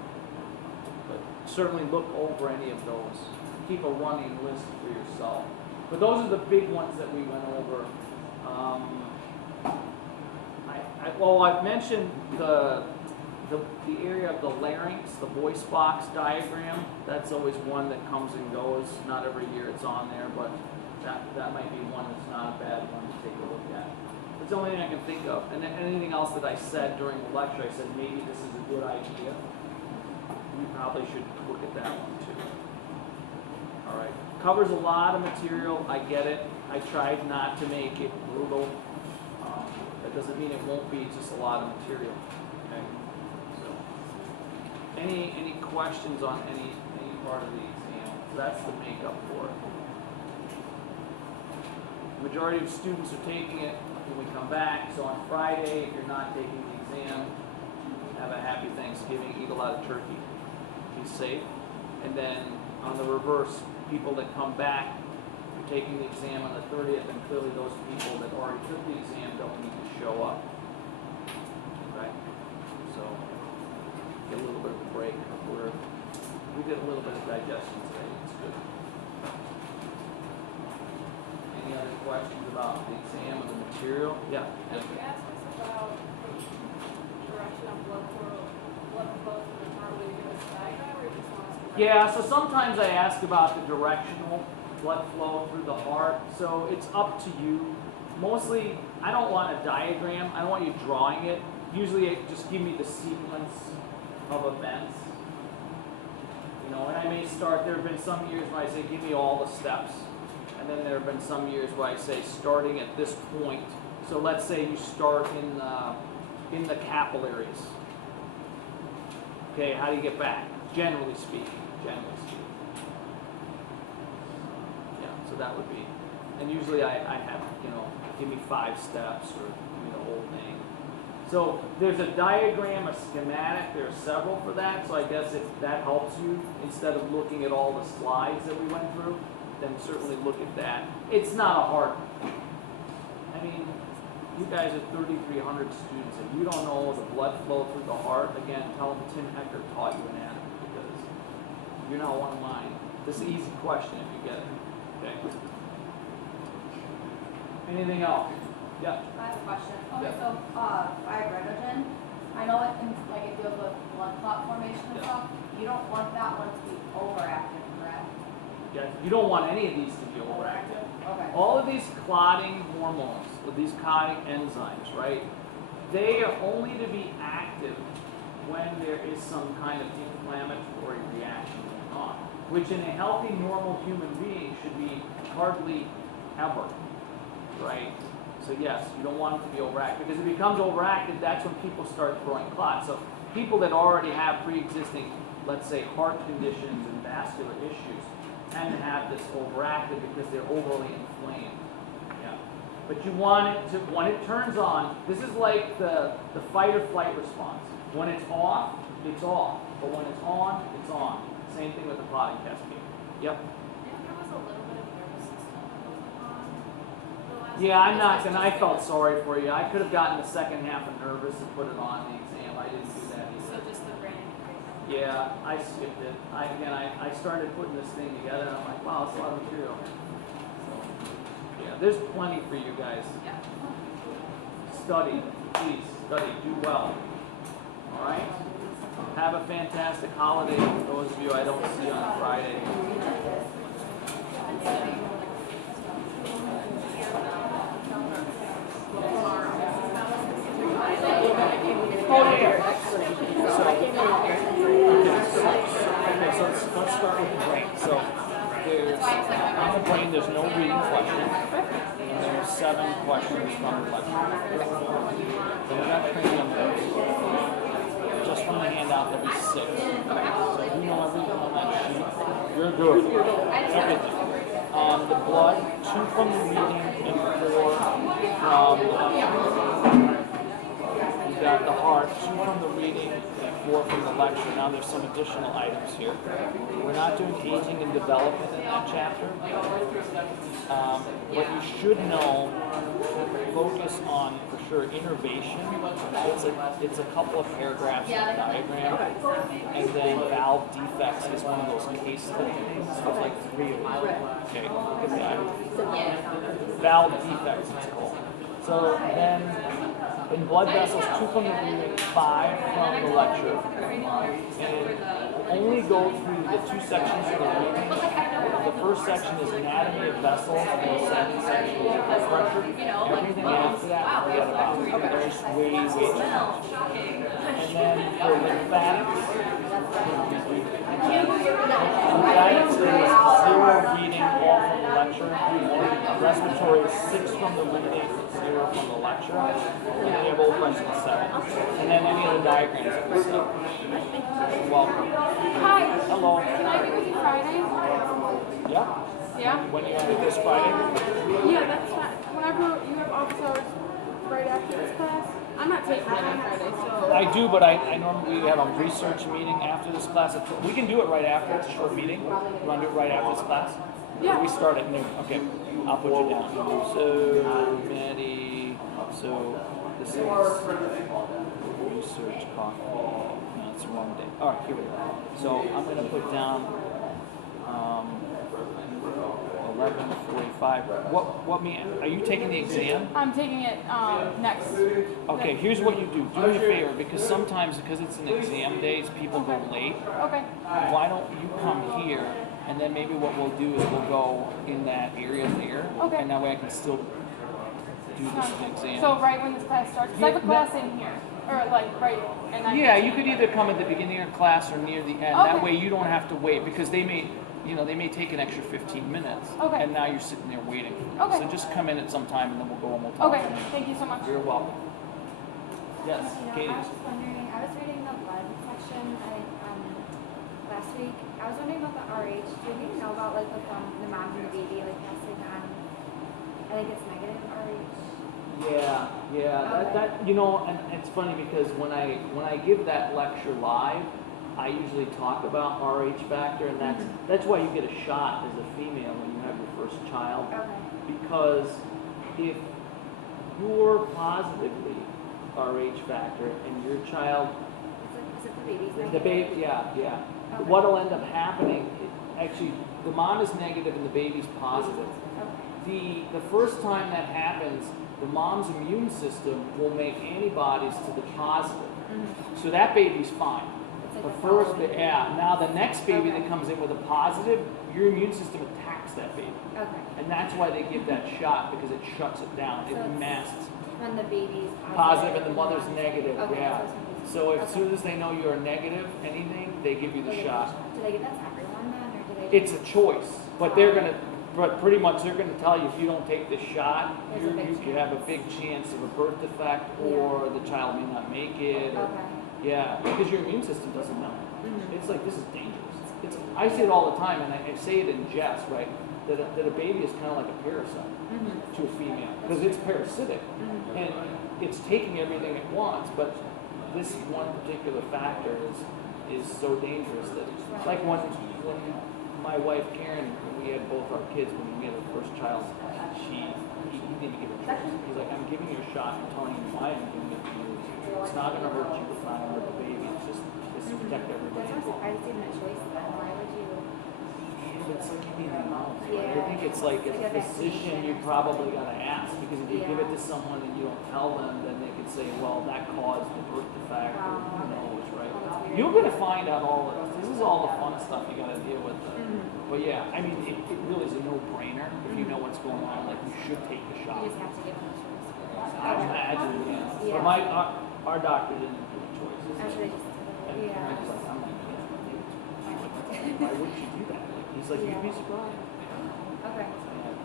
But certainly look over any of those. Keep a running list for yourself. But those are the big ones that we went over. I've mentioned the area of the larynx, the voice box diagram. That's always one that comes and goes. Not every year it's on there, but that might be one that's not a bad one to take a look at. It's the only thing I can think of. And anything else that I said during the lecture, I said maybe this is a good idea. You probably should look at that one too. All right. Covers a lot of material. I get it. I tried not to make it brutal. That doesn't mean it won't be. It's just a lot of material. Okay. So, any questions on any part of the exam? So that's the makeup for it. The majority of students are taking it when we come back. So on Friday, if you're not taking the exam, have a happy Thanksgiving. Eat a lot of turkey. Be safe. And then on the reverse, people that come back, you're taking the exam on the 30th, and clearly those people that already took the exam don't need to show up. Right? So get a little bit of a break. We did a little bit of digestion today. It's good. Any other questions about the exam or the material? Yeah. Did you ask us about the direction of blood flow through the heart when you give us a diagram, or you just want us to? Yeah, so sometimes I ask about the directional blood flow through the heart, so it's up to you. Mostly, I don't want a diagram. I don't want you drawing it. Usually, just give me the sequence of events. You know, and I may start, there have been some years where I say, give me all the steps. And then there have been some years where I say, starting at this point. So let's say you start in the capillaries. Okay, how do you get back? Generally speaking. Yeah, so that would be, and usually I have, give me 5 steps or give me the whole thing. So there's a diagram, a schematic, there are several for that, so I guess if that helps you, instead of looking at all the slides that we went through, then certainly look at that. It's not a hard, I mean, you guys are 3,300 students, if you don't know the blood flow through the heart, again, tell them Tim Hecker taught you anatomy, because you're not one of mine. This is an easy question if you get it. Okay. Anything else? Yeah. I have a question. Okay, Yeah. so fibrinogen, I know it can it deals with blood clot formation and Yeah. stuff. You don't want that one to be overactive, correct? Yeah. You don't want any of these to be overactive. Okay. All of these clotting hormones, or these clotting enzymes, right? They are only to be active when there is some kind of inflammatory reaction going on, which in a healthy, normal human being should be hardly ever, right? So yes, you don't want it to be overactive, because if it becomes overactive, that's when people start growing clots. So people that already have pre-existing, let's say, heart conditions and vascular issues tend to have this overactive because they're overly inflamed. Yeah. But you want it to, when it turns on, this is like the fight or flight response. When it's off, it's off. But when it's on, it's on. Same thing with the clotting cascade. Yep. If there was a little bit of nervous system that wasn't on the last Yeah, I'm one, not, is and that I just felt the- sorry for you. I could have gotten the second half of nervous and put it on the exam. I didn't do that So either. just the brain injury. Yeah, I skipped it. I started putting this thing together, and I'm like, wow, that's a lot of material. So, yeah, there's plenty for you guys. Yeah. Study, please, study, do well. All right? Have a fantastic holiday for those of you I don't see on Friday. Tomorrow. So let's start with the brain. So there's on the brain there's no reading question, and there's 7 questions from the lecture. Then we got cranium. Just from the handout there'll be 6. So you know everything on that sheet. You're good. Everything. The blood, 2 from the reading and 4 from the lecture. You got the heart, 2 from the reading and 4 from the lecture. Now there's some additional items here. We're not doing aging and development in that chapter. But you should know, focus on, for sure, innervation. It's a couple of paragraphs in the diagram. And then valve defects is one of those case studies. There's like 3 of them. Okay, look at that. Valve defects, it's called. So then, in blood vessels, 2 from the reading, 5 from the lecture. And only go through the 2 sections of the reading. The first section is anatomy of vessels, and the second section is blood pressure. Everything after that, forget about. There's way too much. And then for lymphatics, lymphatics is 0 reading, all from the lecture. Respiratory is 6 from the reading, 0 from the lecture. And then you have old question 7. And then any of the diagrams that we see. You're welcome. Hi. Hello. Can I meet with you Friday? Yeah? Yeah? When you want to this Friday? Yeah, that's fine. Whenever you have office hours right after this class. I'm not taking it on Friday, so. I do, but I normally have a research meeting after this class. We can do it right after. It's a short meeting. You want to do it right after this class? Yeah. We start at noon. Okay. I'll put you down. So, Maddie. So, this is research coffee. No, it's the wrong day. All right, here we go. So, I'm going to put down 11:45. What are you taking the exam? I'm taking it next. Okay, here's what you do. Do me a favor, because sometimes, because it's an exam days, people go late. Okay. Why don't you come here, and then maybe what we'll do is we'll go in that area there, Okay. and that way I can still do this exam. So right when this class starts, 'cause I have a class in here, or like right, and I. Yeah, you could either come at the beginning of class or near the end. That Okay. way you don't have to wait, because they may take an extra 15 minutes, Okay. and now you're sitting there waiting. Okay. So just come in at some time, and then we'll go and we'll talk. Okay, thank you so much. You're welcome. Yes, Katie. I was wondering, I was reading the blood section last week. I was wondering about the RH. Do you know about like with the mom and the baby like passing on? I think it's negative RH. Yeah. Okay. That and it's funny because when I give that lecture live, I usually talk about RH factor, and that's why you get a shot as a female when you have your first child. Okay. Because if you're positively RH factor and your child, Is it the baby's negative? the baby, yeah. Okay. What'll end up happening? Actually, the mom is negative and the baby's positive. Okay. The first time that happens, the mom's immune system will make antibodies to the positive. So that baby's fine. It's like The a first, follow-up. now the next baby Okay. that comes in with a positive, your immune system attacks that baby. Okay. And that's why they give that shot, because it shuts it down. It So it's masks When the baby's positive and the mother's negative. Okay, Yeah. so it's confusing. So as Okay. soon as they know you're negative, anything, they give you the Okay. shot. Do they give that to everyone then, or do they? It's a choice, but pretty much they're gonna tell you if you don't take the shot, There's a big you have a big chance of a birth defect, or the child may not make it. Or, Okay. yeah, because your immune system doesn't know. Mhm. It's like, this is dangerous. I say it all the time, and I say it in jest, right? That a baby is kind of like a parasite to a female, because it's parasitic, and it's taking everything it wants, but this one particular factor is so dangerous that, like when my wife Karen, when we had both our kids, when we had our first child, he didn't give it a choice. He's like, I'm giving you a shot, I'm telling you why I'm giving it to you. It's not gonna hurt you, it's not gonna hurt the baby, it's to protect everybody. That's why I'm surprised you didn't have a choice then. Why would you? It's like anything else. Yeah. I think it's like as a physician, you probably gotta ask, because if you give it to someone and you don't tell them, then they could say, well, that caused the birth defect, or who knows, right? You're gonna find out all of this. This is all the fun stuff you gotta deal with. But yeah, I mean, it really is a no-brainer if you know what's going on. Like, you should take the shot. You just have to give them a choice. I imagine, yeah. Yeah. But our doctor didn't give a choice. Actually, just And yeah. I just like, I'm like, yeah, why would you do that? Like, he's like, you'd be surprised. Okay.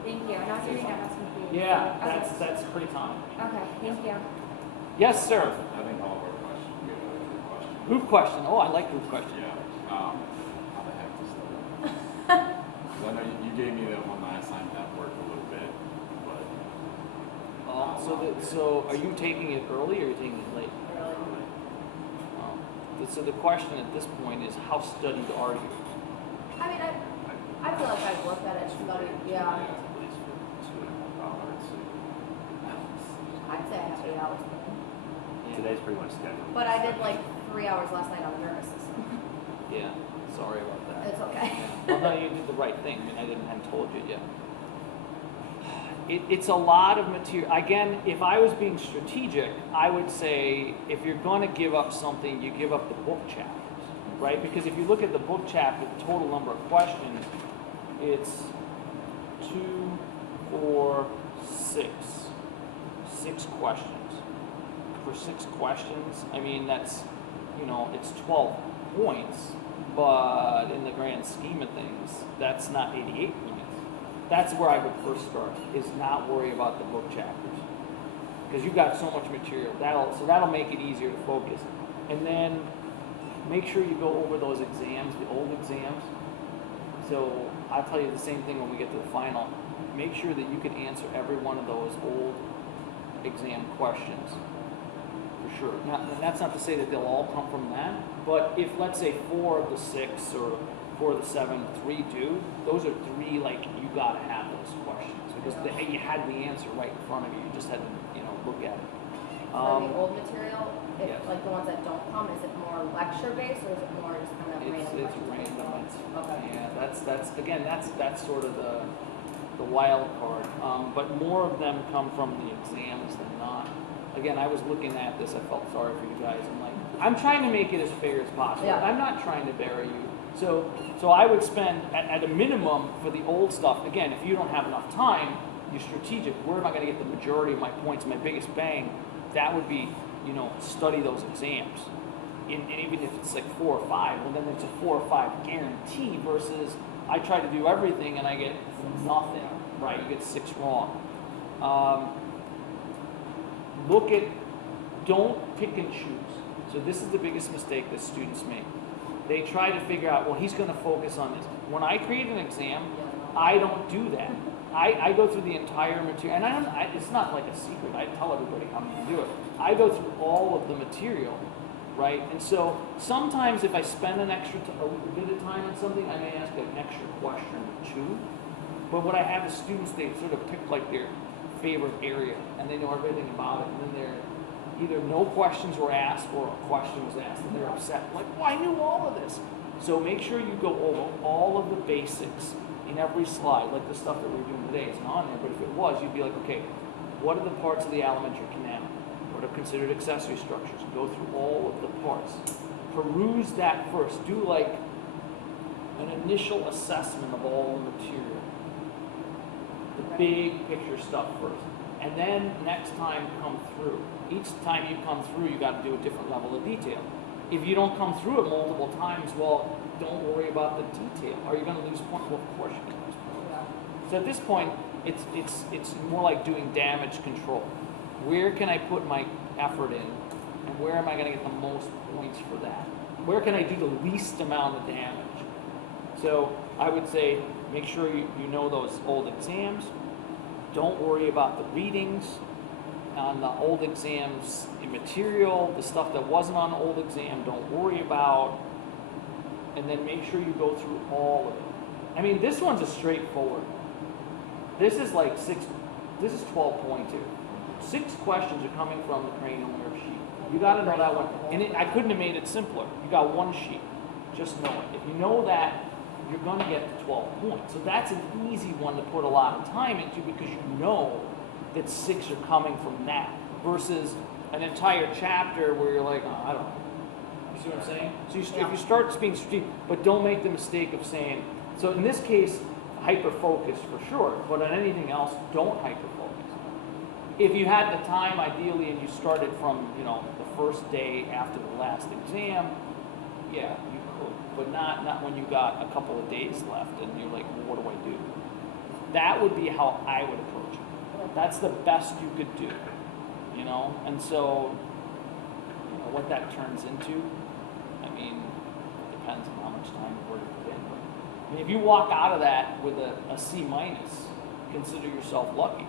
Thank you. Not doing that much confused. Yeah, Okay. that's pretty common. Okay. Thank you. Yes, sir. I think all of our questions, we have a good question. Group question. Oh, I like group question. Yeah, how the heck to start? 'Cause I know you gave me that one last time, that worked a little bit, but. So are you taking it early or are you taking it late? So the question at this point is, how studied are you? I mean, I feel like I've looked at it, studied, yeah. At least for 2.5 hours. I'd say I have 8 hours. Today's pretty much scheduled. But I did like 3 hours last night on the nervous system. Yeah, sorry about that. It's okay. Well, no, you did the right thing. I mean, I hadn't told you yet. It's a lot of material. Again, if I was being strategic, I would say if you're going to give up something, you give up the book chapters, right? Because if you look at the book chapter, the total number of questions, it's 2, 4, 6. 6 questions. For 6 questions, I mean, that's, it's 12 points, but in the grand scheme of things, that's not 88 points. That's where I would first start, is not worry about the book chapters. Because you've got so much material. That'll make it easier to focus. And then make sure you go over those exams, the old exams. So I'll tell you the same thing when we get to the final. Make sure that you can answer every one of those old exam questions. For sure. Now, that's not to say that they'll all come from that, but if, let's say, 4 of the 6 or 4 of the 7, 3 do, those are 3, like, you gotta have those questions, because you had the answer right in front of you, you just had to, look at it. For the old material, if yes. like the ones that don't come, is it more lecture based or is it more just kind of random It's questions? random, Okay. yeah, that's sort of the wild card, but more of them come from the exams than not. Again, I was looking at this, I felt sorry for you guys. I'm trying to make it as fair as possible. Yeah. I'm not trying to bury you. So I would spend, at a minimum, for the old stuff, again, if you don't have enough time, you're strategic. Where am I going to get the majority of my points, my biggest bang? That would be, study those exams. And even if it's like 4 or 5, well, then it's a 4 or 5 guarantee versus I try to do everything and I get nothing, right? You get 6 wrong. Don't pick and choose. So this is the biggest mistake that students make. They try to figure out, well, he's going to focus on this. When I create an exam, I don't do that. I go through the entire material, and it's not like a secret. I tell everybody how I'm going to do it. I go through all of the material, right? And so sometimes if I spend a bit of time on something, I may ask an extra question or 2. But what I have is students, they sort of pick like their favorite area, and they know everything about it, and then they're either no questions were asked or a question was asked, and they're upset, like, well, I knew all of this. So make sure you go over all of the basics in every slide, like the stuff that we're doing today isn't on there, but if it was, you'd be like, okay, what are the parts of the alimentary canal? What are considered accessory structures? Go through all of the parts. Peruse that first. Do like an initial assessment of all the material. The big picture stuff first. And then next time come through. Each time you come through, you got to do a different level of detail. If you don't come through it multiple times, well, don't worry about the detail. Are you going to lose points? Well, of course you're going to lose points. So at this point, it's more like doing damage control. Where can I put my effort in, and where am I going to get the most points for that? Where can I do the least amount of damage? So I would say make sure you know those old exams. Don't worry about the readings on the old exams in material. The stuff that wasn't on the old exam, don't worry about. And then make sure you go through all of it. I mean, this one's a straightforward. This is like 12.2. 6 questions are coming from the cranial nerve sheet. You got to know that one. And I couldn't have made it simpler. You got one sheet. Just know it. If you know that, you're going to get to 12 points. So that's an easy one to put a lot of time into because you know that 6 are coming from that versus an entire chapter where you're like, oh, I don't know. You see what I'm saying? So if you start being strategic, but don't make the mistake of saying, so in this case, hyper-focus for sure, but on anything else, don't hyper-focus. if you had the time ideally and you started from, you know, the first day after the last exam, yeah, you could. But not when you got a couple of days left and you're like, well, what do I do? That would be how I would approach it. That's the best you could do, you know? And so, you know, what that turns into, I mean, depends on how much time you've already put in. But, I mean, if you walk out of that with a C minus, consider yourself lucky.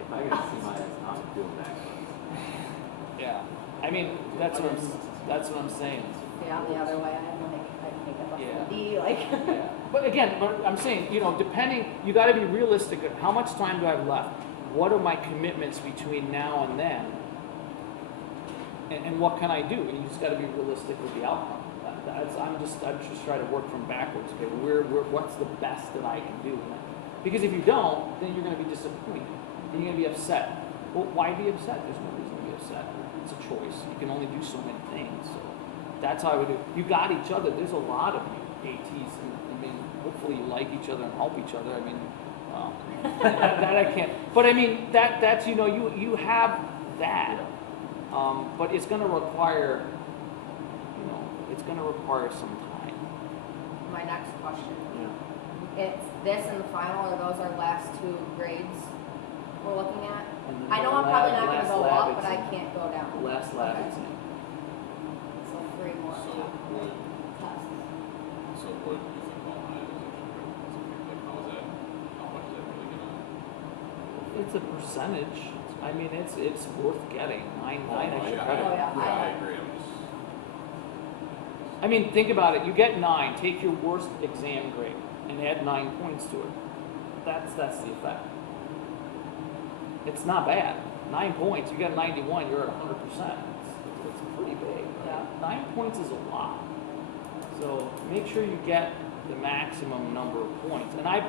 If I get a C minus, I'm doing that. Yeah. I mean, that's what I'm saying. Yeah, the other way, I think I'm Yeah. a D, like. Yeah. But again, I'm saying, you know, depending, you got to be realistic of how much time do I have left? What are my commitments between now and then? And what can I do? And you just got to be realistic with the outcome. I'm just trying to work from backwards. Okay, what's the best that I can do? Because if you don't, then you're going to be disappointed. And you're going to be upset. Well, why be upset? There's no reason to be upset. It's a choice. You can only do so many things. So that's how I would do. You got each other. There's a lot of you ATs. And, I mean, hopefully you like each other and help each other. I mean, that I can't. But I mean, that's, you know, you have that. But it's going to require, you know, it's going to require some time. My next question, Yeah. it's this and the final, or those are last two grades we're looking at? And then I know the I'm probably lab- not gonna last go lab up, but I exam. can't go down. Last lab Okay. exam. So 3 more So would, tests. so would you think all nine is actually like how is that, how much is that really gonna? It's a percentage. I mean, it's worth getting. Nine extra yeah, credit. Oh, yeah. I agree, I'm just. I mean, think about it. You get 9. Take your worst exam grade and add 9 points to it. That's the effect. It's not bad. 9 points. You got 91. You're at 100%. It's pretty big. Yeah. 9 points is a lot. So make sure you get the maximum number of points. And I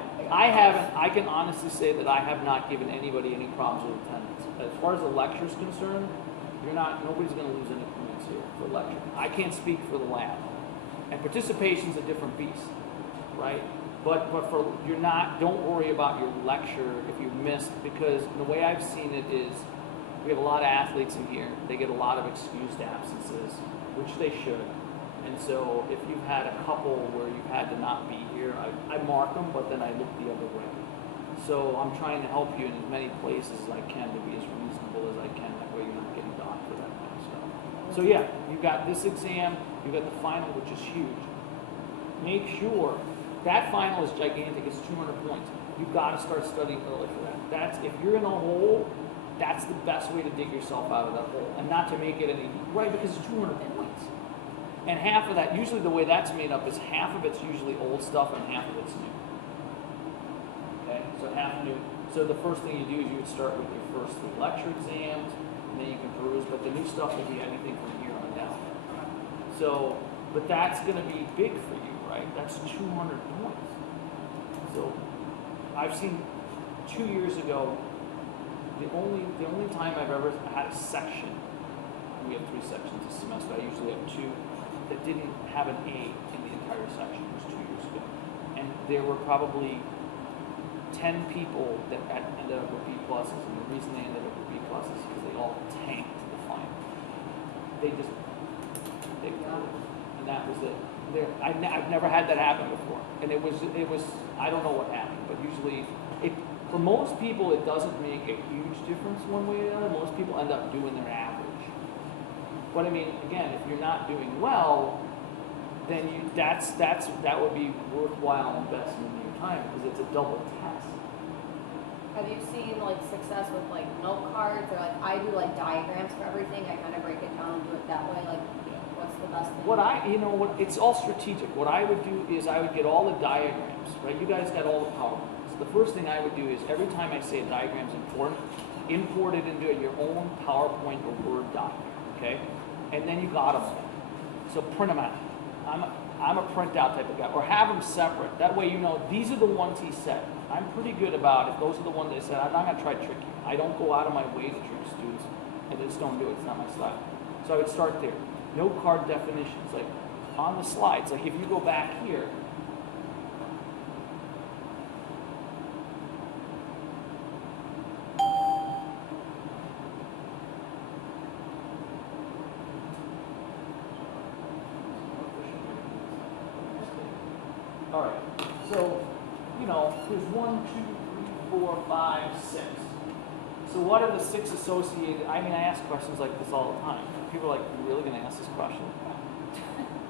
haven't. I can honestly say that I have not given anybody any problems with attendance. As far as the lecture is concerned, nobody's going to lose any points here for lecture. I can't speak for the lab. And participation's a different beast, right? But for don't worry about your lecture if you missed, because the way I've seen it is we have a lot of athletes in here. They get a lot of excused absences, which they should. And so if you've had a couple where you've had to not be here, I mark them, but then I look the other way. So I'm trying to help you in as many places as I can to be as reasonable as I can. That way you're not getting docked for that kind of stuff. So yeah, you've got this exam, you've got the final, which is huge. Make sure that final is gigantic. It's 200 points. You've got to start studying early for that. If you're in a hole, that's the best way to dig yourself out of that hole, and not to make it any right, because it's 200 points. And half of that, usually the way that's made up is half of it's usually old stuff and half of it's new. Okay, so half new. So the first thing you do is you would start with your first 3 lecture exams, and then you can peruse, but the new stuff will be anything from here on down. So, but that's going to be big for you, right? That's 200 points. So I've seen 2 years ago, the only time I've ever had a section, we have 3 sections a semester, I usually have 2, that didn't have an A in the entire section. It was 2 years ago. And there were probably 10 people that ended up with B pluses, and the reason they ended up with B pluses is because they all tanked the final. They and that was it. I've never had that happen before, and it was I don't know what happened, but usually for most people it doesn't make a huge difference one way or the other. Most people end up doing their average. But I mean, again, if you're not doing well, then that would be worthwhile investment in your time because it's a double test. Have you seen like success with like note cards, or like I do like diagrams for everything? I kind of break it down and do it that way. Like, what's the best thing? It's all strategic. What I would do is I would get all the diagrams, right? You guys got all the PowerPoints. The first thing I would do is every time I say a diagram's important, import it into your own PowerPoint or Word document, okay? And then you got them all. So print them out. I'm a printout type of guy, or have them separate. That way you know these are the ones he said. I'm pretty good about if those are the ones they said. I'm not going to try to trick you. I don't go out of my way to trick students. I just don't do it. It's not my style. So I would start there. Note card definitions, like on the slides. Like if you go back here, So, you know, there's 1, 2, 3, 4, 5, 6. So what are the 6 associated? I mean, I ask questions like this all the time. People are like, "You really gonna ask this question?"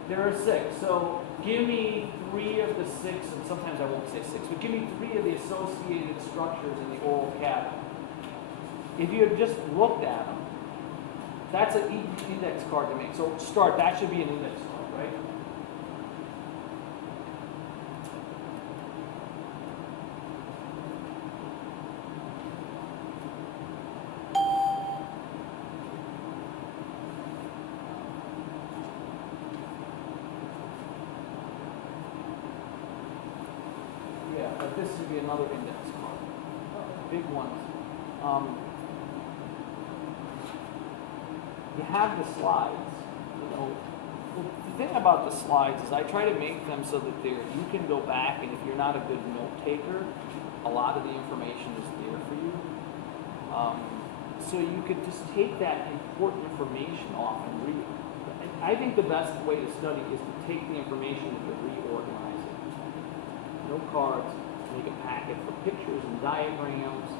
There are 6. So give me 3 of the 6, and sometimes I won't say 6, but give me 3 of the associated structures in the oral cavity. If you had just looked at them, that's an index card to make. So start, that should be an index card, right? Yeah, but this would be another index card. Big ones. You have the slides, you know. The thing about the slides is I try to make them so that you can go back, and if you're not a good note taker, a lot of the information is there for you. So you could just take that important information off and read it. I think the best way to study is to take the information and to reorganize it. No cards, make a packet for pictures and diagrams.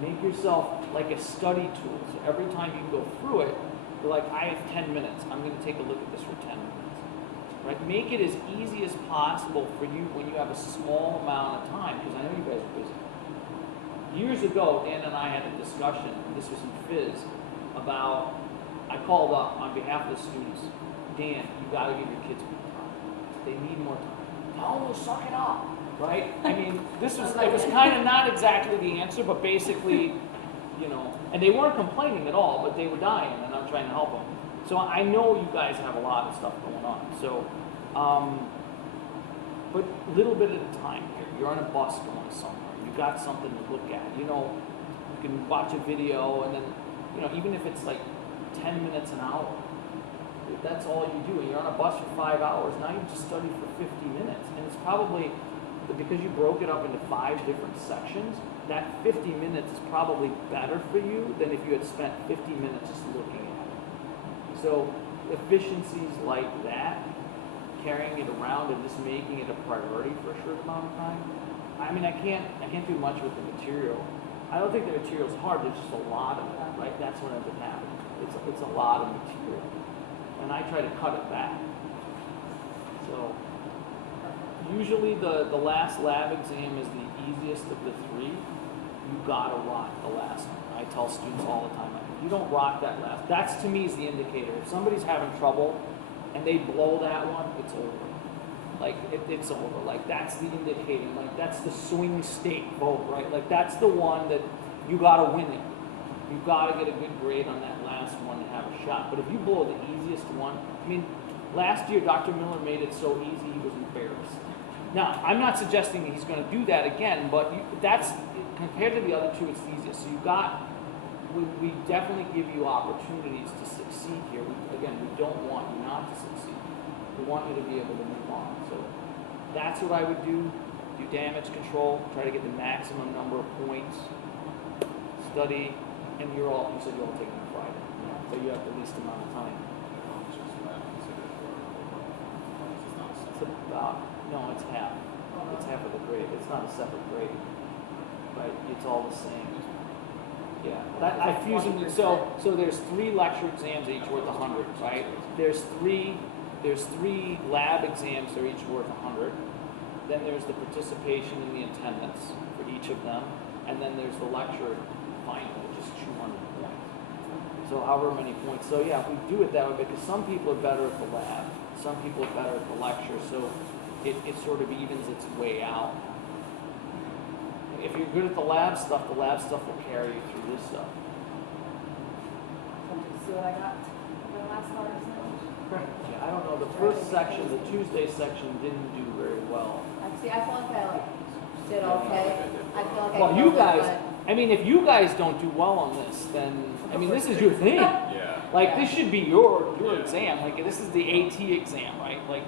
Make yourself like a study tool. So every time you go through it, you're like, I have 10 minutes. I'm going to take a look at this for 10 minutes. Right? Make it as easy as possible for you when you have a small amount of time, because I know you guys are busy. Years ago, Dan and I had a discussion, and this was in Phys, about, I called up on behalf of the students, Dan, you got to give your kids more time. They need more time. Tell them to suck it up. Right? I mean, it was kind of not exactly the answer, but basically, you know, and they weren't complaining at all, but they were dying, and I'm trying to help them. So I know you guys have a lot of stuff going on. So, but a little bit at a time here. You're on a bus going somewhere. You got something to look at. You know, you can watch a video, and then, you know, even if it's like 10 minutes an hour, if that's all you do, and you're on a bus for 5 hours, now you just study for 50 minutes, and it's probably, because you broke it up into 5 different sections, that 50 minutes is probably better for you than if you had spent 50 minutes just looking at it. So efficiencies like that, carrying it around and just making it a priority for a short amount of time. I mean, I can't do much with the material. I don't think the material's hard. There's just a lot of it, right? That's what ends up happening. It's a lot of material, and I try to cut it back. So. Usually the last lab exam is the easiest of the 3. You gotta rock the last one. I tell students all the time, if you don't rock that last, that's to me is the indicator. If somebody's having trouble and they blow that one, it's over. Like it's over. Like that's the indicator. Like that's the swing state vote, right? Like that's the one that you gotta win it. You gotta get a good grade on that last one to have a shot. But if you blow the easiest one, I mean, last year Dr. Miller made it so easy he was embarrassed. Now, I'm not suggesting he's going to do that again, but that's, compared to the other 2, it's easiest. So we definitely give you opportunities to succeed here. We don't want you not to succeed. We want you to be able to move on. So that's what I would do. Do damage control, try to get the maximum number of points, study, and you said you're all taking on Friday. So you have the least amount of time. It's about... No, it's half. It's half of the grade. It's not a separate grade, right? It's all the same. Yeah. I fuse them. So there's 3 lecture exams, each worth 100, right? There's three lab exams, they're each worth 100. Then there's the participation and the attendance for each of them, and then there's the lecture final, which is 200 points. So however many points. So yeah, if we do it that way, because some people are better at the lab, some people are better at the lecture. So it sort of evens its way out. If you're good at the lab stuff will carry you through this stuff. See what I got? The last part is now. Yeah, I don't know. The first section, the Tuesday section, didn't do very well. See, I feel like I did okay. I feel like Well, I you killed it, guys, but- I mean, if you guys don't do well on this, then this is your thing. Yeah. Like this should be your exam. Like this is the AT exam, right? Like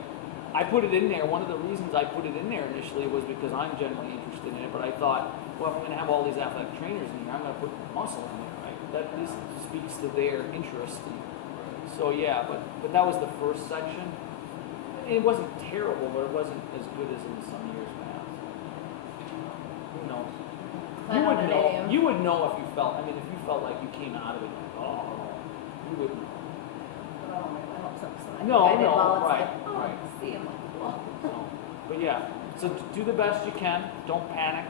I put it in there. One of the reasons I put it in there initially was because I'm generally interested in it. But I thought, well, if I'm going to have all these athletic trainers in here, I'm going to put muscle in there, right? That this speaks to their interest. So yeah, but that was the first section. It wasn't terrible, but it wasn't as good as in some years past. You would on know. Medium. You would know if you felt. I mean, if you felt like you came out of it, like, oh, you would know. But I don't like my hopes up, so I think No, I did no, well. It's right, like, oh, right. see, I'm like, well. So, but yeah, so do the best you can. Don't panic.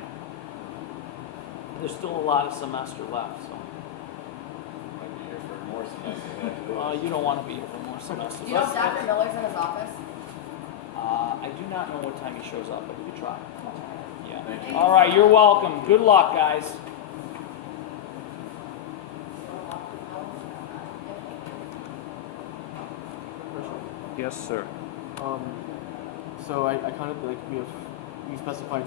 There's still a lot of semester left, so Might be here for more semesters. you don't want to be here for more semesters. Do you know if Dr. Miller's in his office? I do not know what time he shows up, but you can try. Yeah. Thank you. All right, you're welcome. Good luck, guys. Yes, sir. So I kind of like we specified